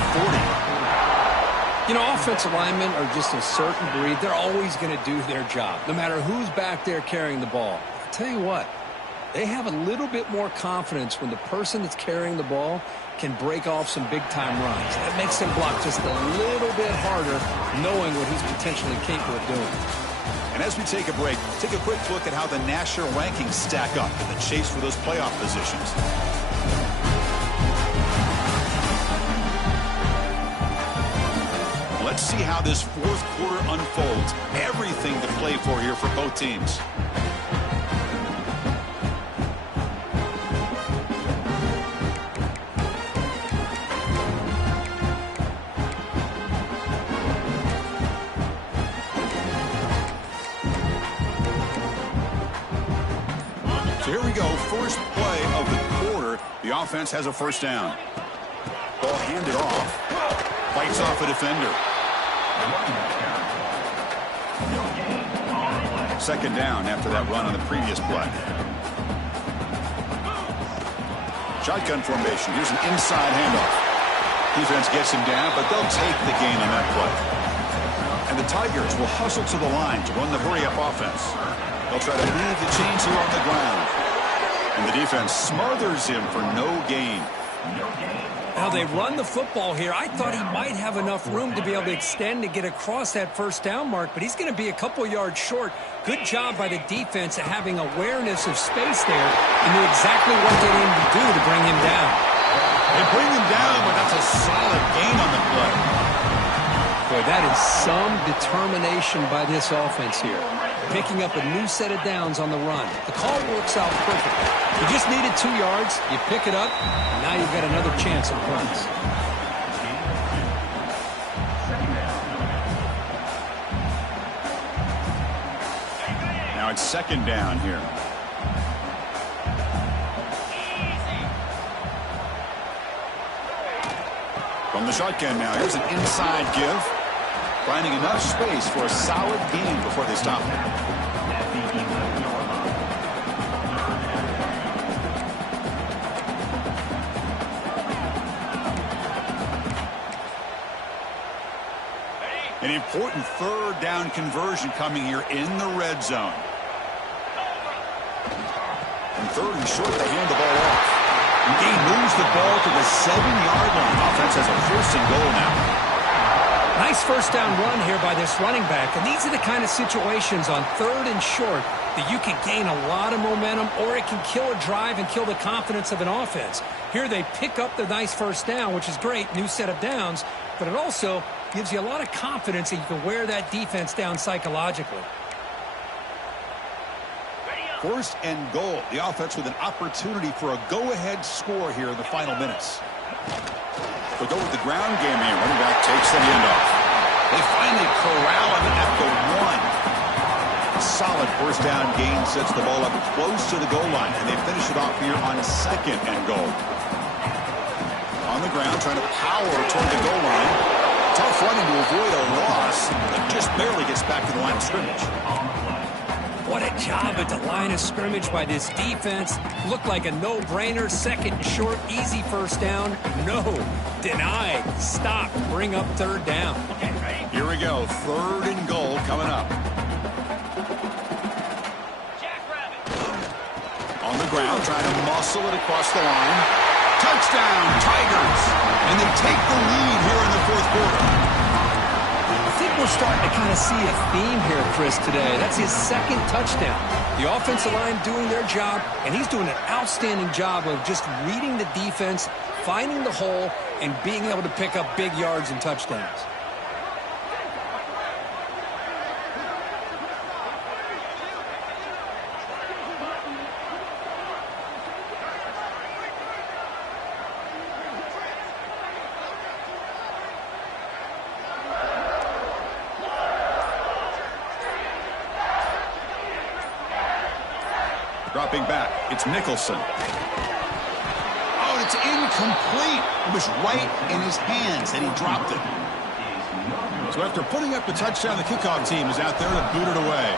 40. You know, offensive linemen are just a certain breed. They're always going to do their job, no matter who's back there carrying the ball. I'll tell you what, they have a little bit more confidence when the person that's carrying the ball can break off some big-time runs. That makes them block just a little bit harder, knowing what he's potentially capable of doing. And as we take a break, take a quick look at how the national rankings stack up in the chase for those playoff positions. Let's see how this fourth quarter unfolds. Everything to play for here for both teams. So here we go. First play of the quarter. The offense has a first down. Ball handed off. Fights off a defender. Second down after that run on the previous play. Shotgun formation. Here's an inside handoff. Defense gets him down, but they'll take the gain on that play. And the Tigers will hustle to the line to run the hurry-up offense. They'll try to leave the chains here on the ground. And the defense smothers him for no gain. Now they run the football here. I thought he might have enough room to be able to extend to get across that first down mark, but he's going to be a couple yards short. Good job by the defense at having awareness of space there and knew exactly what they needed to do to bring him down. They bring him down, but that's a solid gain on the play. Boy, that is some determination by this offense here. Picking up a new set of downs on the run. The call works out perfectly. You just needed 2 yards. You pick it up, and now you've got another chance at points. Now it's second down here. From the shotgun now, here's an inside give. Finding enough space for a solid gain before they stop him. An important third down conversion coming here in the red zone. And third and short, they hand the ball off. Gain moves the ball to the 7-yard line. Offense has a first and goal now. Nice first down run here by this running back. And these are the kind of situations on third and short that you can gain a lot of momentum, or it can kill a drive and kill the confidence of an offense. Here they pick up the nice first down, which is great, new set of downs, but it also gives you a lot of confidence that you can wear that defense down psychologically. First and goal. The offense with an opportunity for a go-ahead score here in the final minutes. They'll go with the ground game here. Running back takes the handoff. They finally corral him at the 1. A solid first down gain sets the ball up close to the goal line, and they finish it off here on second and goal. On the ground, trying to power toward the goal line. Tough running to avoid a loss, but just barely gets back to the line of scrimmage. What a job at the line of scrimmage by this defense. Looked like a no-brainer. Second and short, easy first down. No, denied. Stop. Bring up third down. Here we go. Third and goal coming up. On the ground, trying to muscle it across the line. Touchdown, Tigers. And they take the lead here in the fourth quarter. I think we're starting to kind of see a theme here, Chris, today. That's his second touchdown. The offensive line doing their job, and he's doing an outstanding job of just reading the defense, finding the hole, and being able to pick up big yards and touchdowns. Dropping back, it's Nicholson. Oh, it's incomplete. It was right in his hands, and he dropped it. So after putting up the touchdown, the kickoff team is out there to boot it away.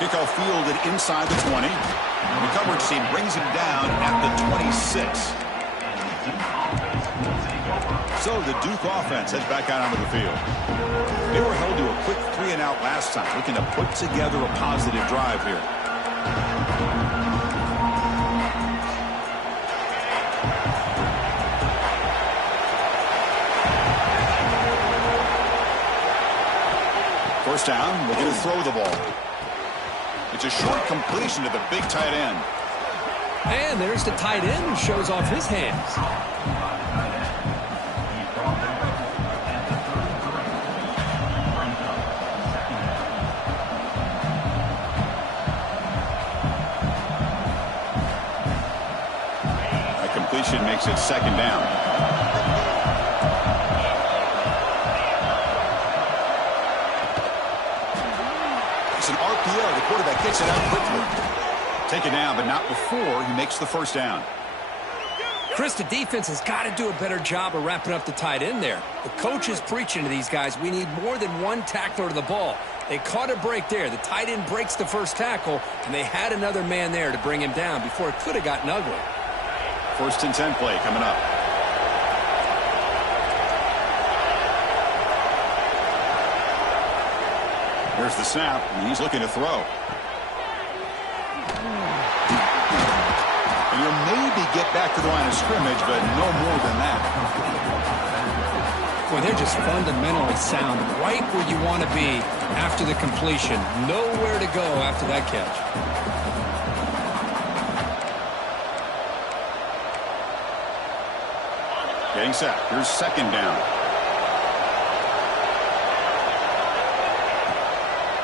Kickoff fielded inside the 20. The coverage team brings him down at the 26. So the Duke offense heads back out onto the field. They were held to a quick 3-and-out last time, looking to put together a positive drive here. First down, looking to throw the ball. It's a short completion to the big tight end. And there's the tight end who shows off his hands. That completion makes it second down. It's an RPO. The quarterback gets it out quickly. Take it down, but not before he makes the first down. Chris, the defense has got to do a better job of wrapping up the tight end there. The coach is preaching to these guys, we need more than one tackler to the ball. They caught a break there. The tight end breaks the first tackle, and they had another man there to bring him down before it could have gotten ugly. 1st and 10 play coming up. Here's the snap, and he's looking to throw. And he'll maybe get back to the line of scrimmage, but no more than that. Boy, they're just fundamentally sound, right where you want to be after the completion. Nowhere to go after that catch. Getting set. Here's second down.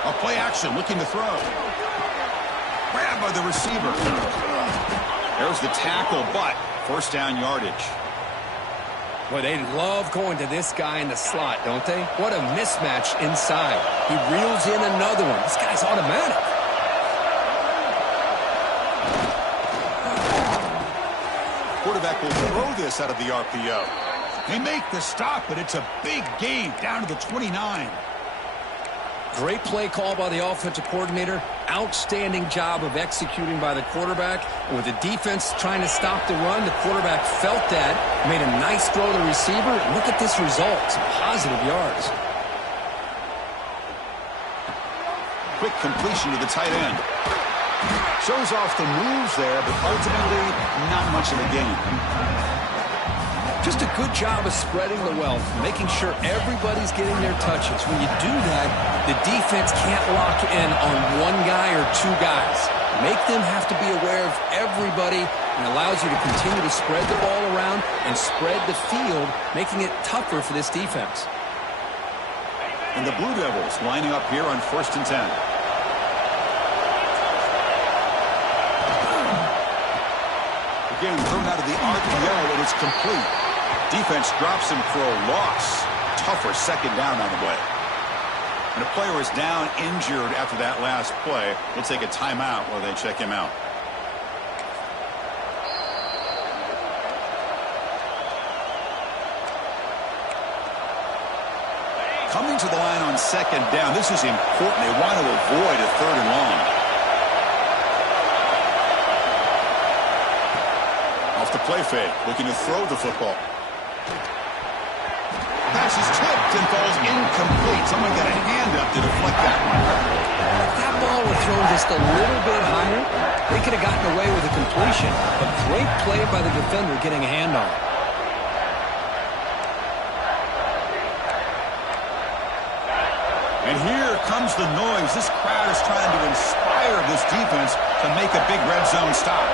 A play action, looking to throw. Grabbed by the receiver. There's the tackle, but first down yardage. Boy, they love going to this guy in the slot, don't they? What a mismatch inside. He reels in another one. This guy's automatic. Quarterback will throw this out of the RPO. They make the stop, but it's a big gain down to the 29. Great play call by the offensive coordinator. Outstanding job of executing by the quarterback. And with the defense trying to stop the run, the quarterback felt that, made a nice throw to the receiver. And look at this result. Some positive yards. Quick completion to the tight end. Shows off the moves there, but ultimately not much of a gain. Just a good job of spreading the wealth, making sure everybody's getting their touches. When you do that, the defense can't lock in on one guy or two guys. Make them have to be aware of everybody, and allows you to continue to spread the ball around and spread the field, making it tougher for this defense. And the Blue Devils lining up here on 1st and 10. Again, thrown out of the RPO, and it's complete. Defense drops him for a loss. Tougher second down on the way. And a player is down injured after that last play. We'll take a timeout while they check him out. Coming to the line on second down. This is important. They want to avoid a 3rd and long. Off the play fake, looking to throw the football. Pass is tipped and falls incomplete. Someone got a hand up to deflect that one. If that ball were thrown just a little bit higher, they could have gotten away with a completion. A great play by the defender getting a hand on it. And here comes the noise. This crowd is trying to inspire this defense to make a big red zone stop.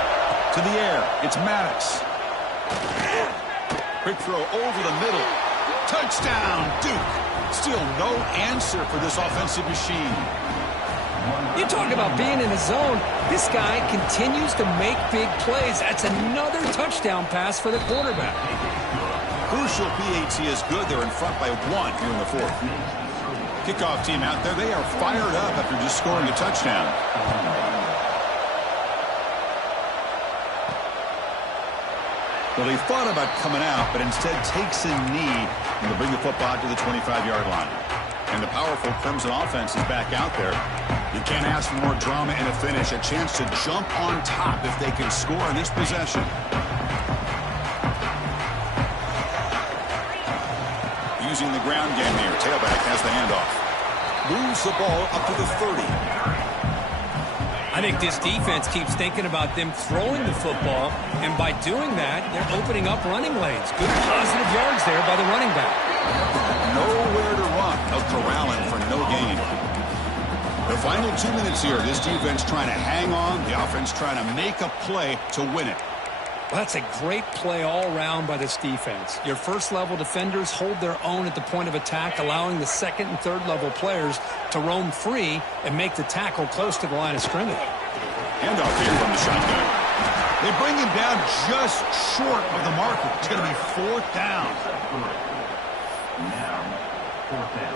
To the air, it's Maddox. Quick throw over the middle. Touchdown, Duke. Still no answer for this offensive machine. You talk about being in the zone. This guy continues to make big plays. That's another touchdown pass for the quarterback. Crucial PAT is good. They're in front by 1 here in the 4th. Kickoff team out there, they are fired up after just scoring a touchdown. Well, they thought about coming out, but instead takes a knee and to bring the football to the 25-yard line. And the powerful Clemson offense is back out there. You can't ask for more drama in a finish. A chance to jump on top if they can score in this possession. Using the ground game here. Tailback has the handoff. Moves the ball up to the 30. I think this defense keeps thinking about them throwing the football, and by doing that, they're opening up running lanes. Good positive yards there by the running back. Nowhere to run. A corralling for no gain. The final 2 minutes here. This defense trying to hang on. The offense trying to make a play to win it. Well, that's a great play all around by this defense. Your first-level defenders hold their own at the point of attack, allowing the second and third-level players to roam free and make the tackle close to the line of scrimmage. Handoff here from the shotgun. They bring him down just short of the marker. It's going to be fourth down. Now, fourth down.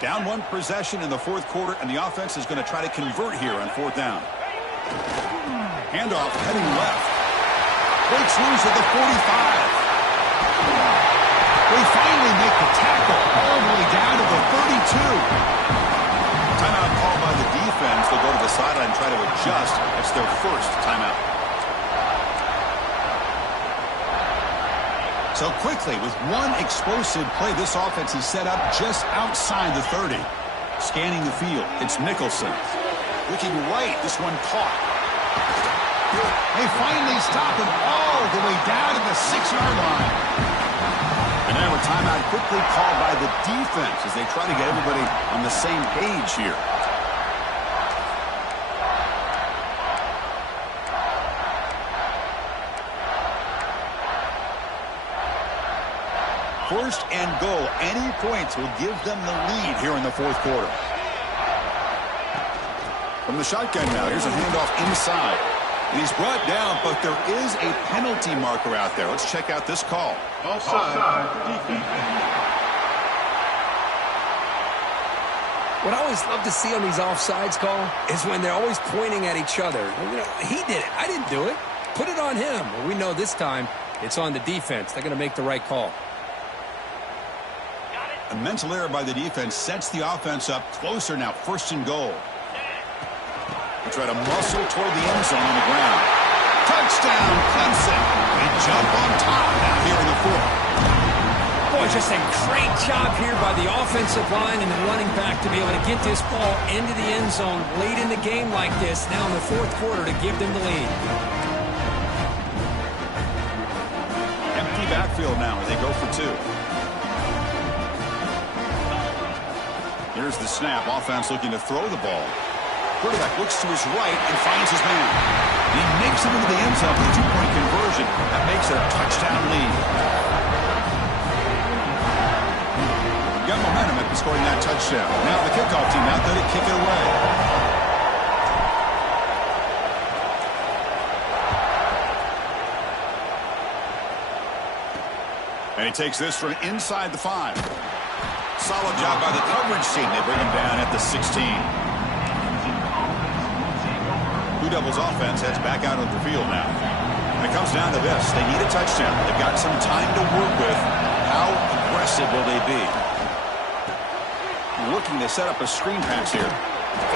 Down one possession in the fourth quarter, and the offense is going to try to convert here on fourth down. Handoff heading left. Breaks loose at the 45. They finally make the tackle all the way down to the 32. Timeout called by the defense. They'll go to the sideline and try to adjust. It's their first timeout. So quickly, with one explosive play, this offense is set up just outside the 30. Scanning the field, it's Nicholson. Looking right, this one caught. They finally stop him all the way down to the 6-yard line. And now a timeout quickly called by the defense as they try to get everybody on the same page here. First and goal. Any points will give them the lead here in the fourth quarter. From the shotgun now, here's a handoff inside. And he's brought down, but there is a penalty marker out there. Let's check out this call. Offside. What I always love to see on these offsides call is when they're always pointing at each other. You know, he did it. I didn't do it. Put it on him. Well, we know this time it's on the defense. They're going to make the right call. A mental error by the defense sets the offense up closer now. First and goal. They try to muscle toward the end zone on the ground. Touchdown, Clemson. They jump on top now here in the fourth. Boy, just a great job here by the offensive line and the running back to be able to get this ball into the end zone late in the game like this, now in the fourth quarter, to give them the lead. Empty backfield now as they go for two. Here's the snap. Offense looking to throw the ball. Quarterback looks to his right and finds his man. He makes it into the end zone for the two-point conversion. That makes it a touchdown lead. Got momentum after scoring that touchdown. Now the kickoff team out there to kick it away. And he takes this from inside the 5. Solid job by the coverage team. They bring him down at the 16. Blue Devils offense heads back out of the field now. And it comes down to this. They need a touchdown. They've got some time to work with. How aggressive will they be? Looking to set up a screen pass here.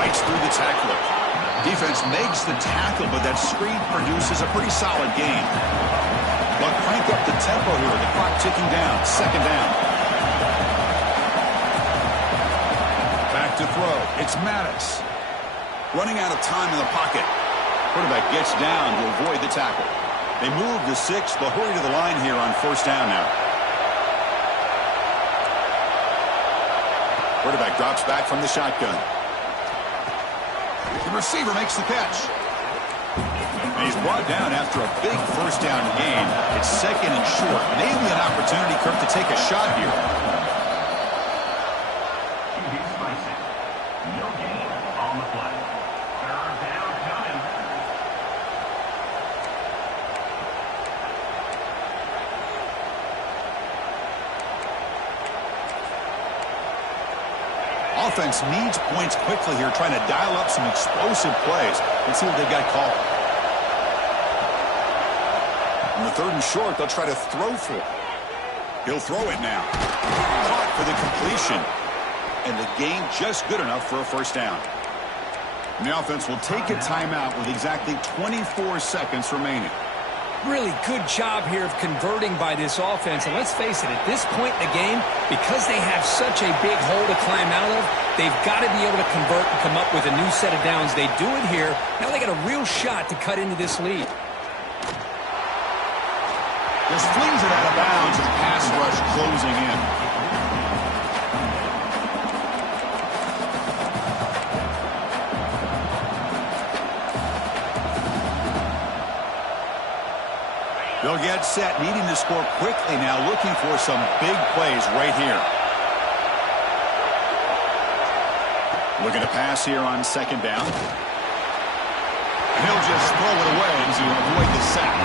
Fights through the tackler. Defense makes the tackle, but that screen produces a pretty solid gain. But crank up the tempo here. The clock ticking down. Second down. Back to throw. It's Maddox. Running out of time in the pocket. Quarterback gets down to avoid the tackle. They move the 6. They'll hurry to the line here on first down now. Quarterback drops back from the shotgun. The receiver makes the catch. And he's brought down after a big first down gain. It's second and short. Maybe an opportunity, Kirk, to take a shot here. on the play. Third down coming. Offense needs points quickly here, trying to dial up some explosive plays. Let's see what they've got called. On the 3rd and short, they'll try to throw for it. He'll throw it now. Caught for the completion. And the gain just good enough for a first down. And the offense will take a timeout with exactly 24 seconds remaining. Really good job here of converting by this offense. And let's face it, at this point in the game, because they have such a big hole to climb out of, they've got to be able to convert and come up with a new set of downs. They do it here. Now they got a real shot to cut into this lead. Just flings it out of bounds and pass rush closing in. They'll get set, needing to score quickly now, looking for some big plays right here. Looking to pass here on 2nd down. And he'll just throw it away to avoid the sack.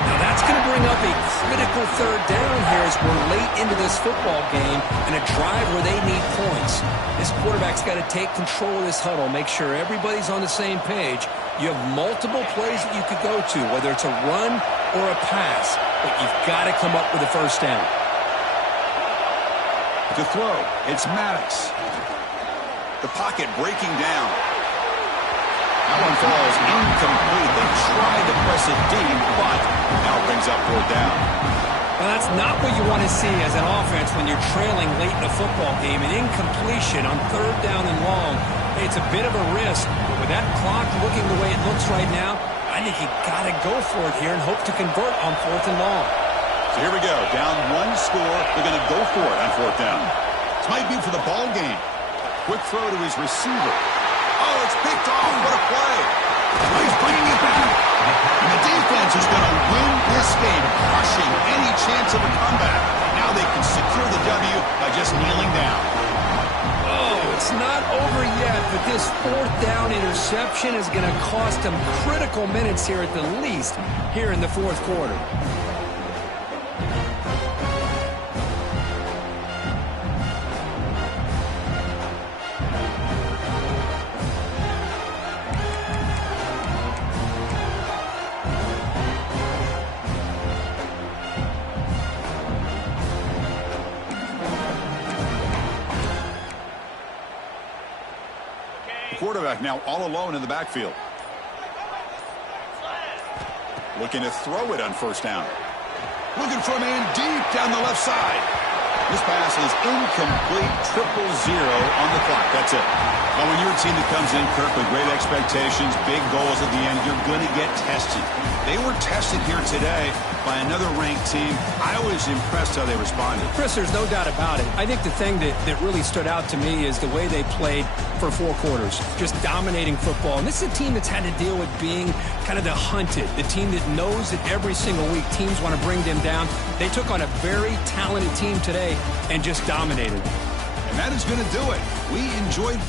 Now that's going to bring up a critical 3rd down here as we're late into this football game and a drive where they need points. This quarterback's got to take control of this huddle, make sure everybody's on the same page. You have multiple plays that you could go to, whether it's a run or a pass, but you've got to come up with a first down. To throw, it's Maddox. The pocket breaking down. That one falls incomplete. They tried to press it deep, but now it brings up 4th down. Well, that's not what you want to see as an offense when you're trailing late in a football game. An incompletion on 3rd down and long. It's a bit of a risk, but with that clock looking the way it looks right now, I think you got to go for it here and hope to convert on 4th and long. So here we go. Down 1 score. They're going to go for it on 4th down. This might be for the ball game. Quick throw to his receiver. Oh, it's picked off. What a play. He's bringing it back. And the defense is going to win this game, crushing any chance of a comeback. Now they can secure the W by just kneeling down. Oh, it's not over yet, but this 4th down interception is going to cost them critical minutes here at the least here in the 4th quarter. Quarterback now all alone in the backfield. Looking to throw it on 1st down. Looking for a man deep down the left side. This pass is incomplete, 0-0 on the clock. That's it. Well, when you're a team that comes in, Kirk, with great expectations, big goals at the end, you're going to get tested. They were tested here today by another ranked team. I was impressed how they responded. Chris, there's no doubt about it. I think the thing that really stood out to me is the way they played for 4 quarters, just dominating football. And this is a team that's had to deal with being kind of the hunted, the team that knows that every single week teams want to bring them down. They took on a very talented team today and just dominated. And that is going to do it. We enjoyed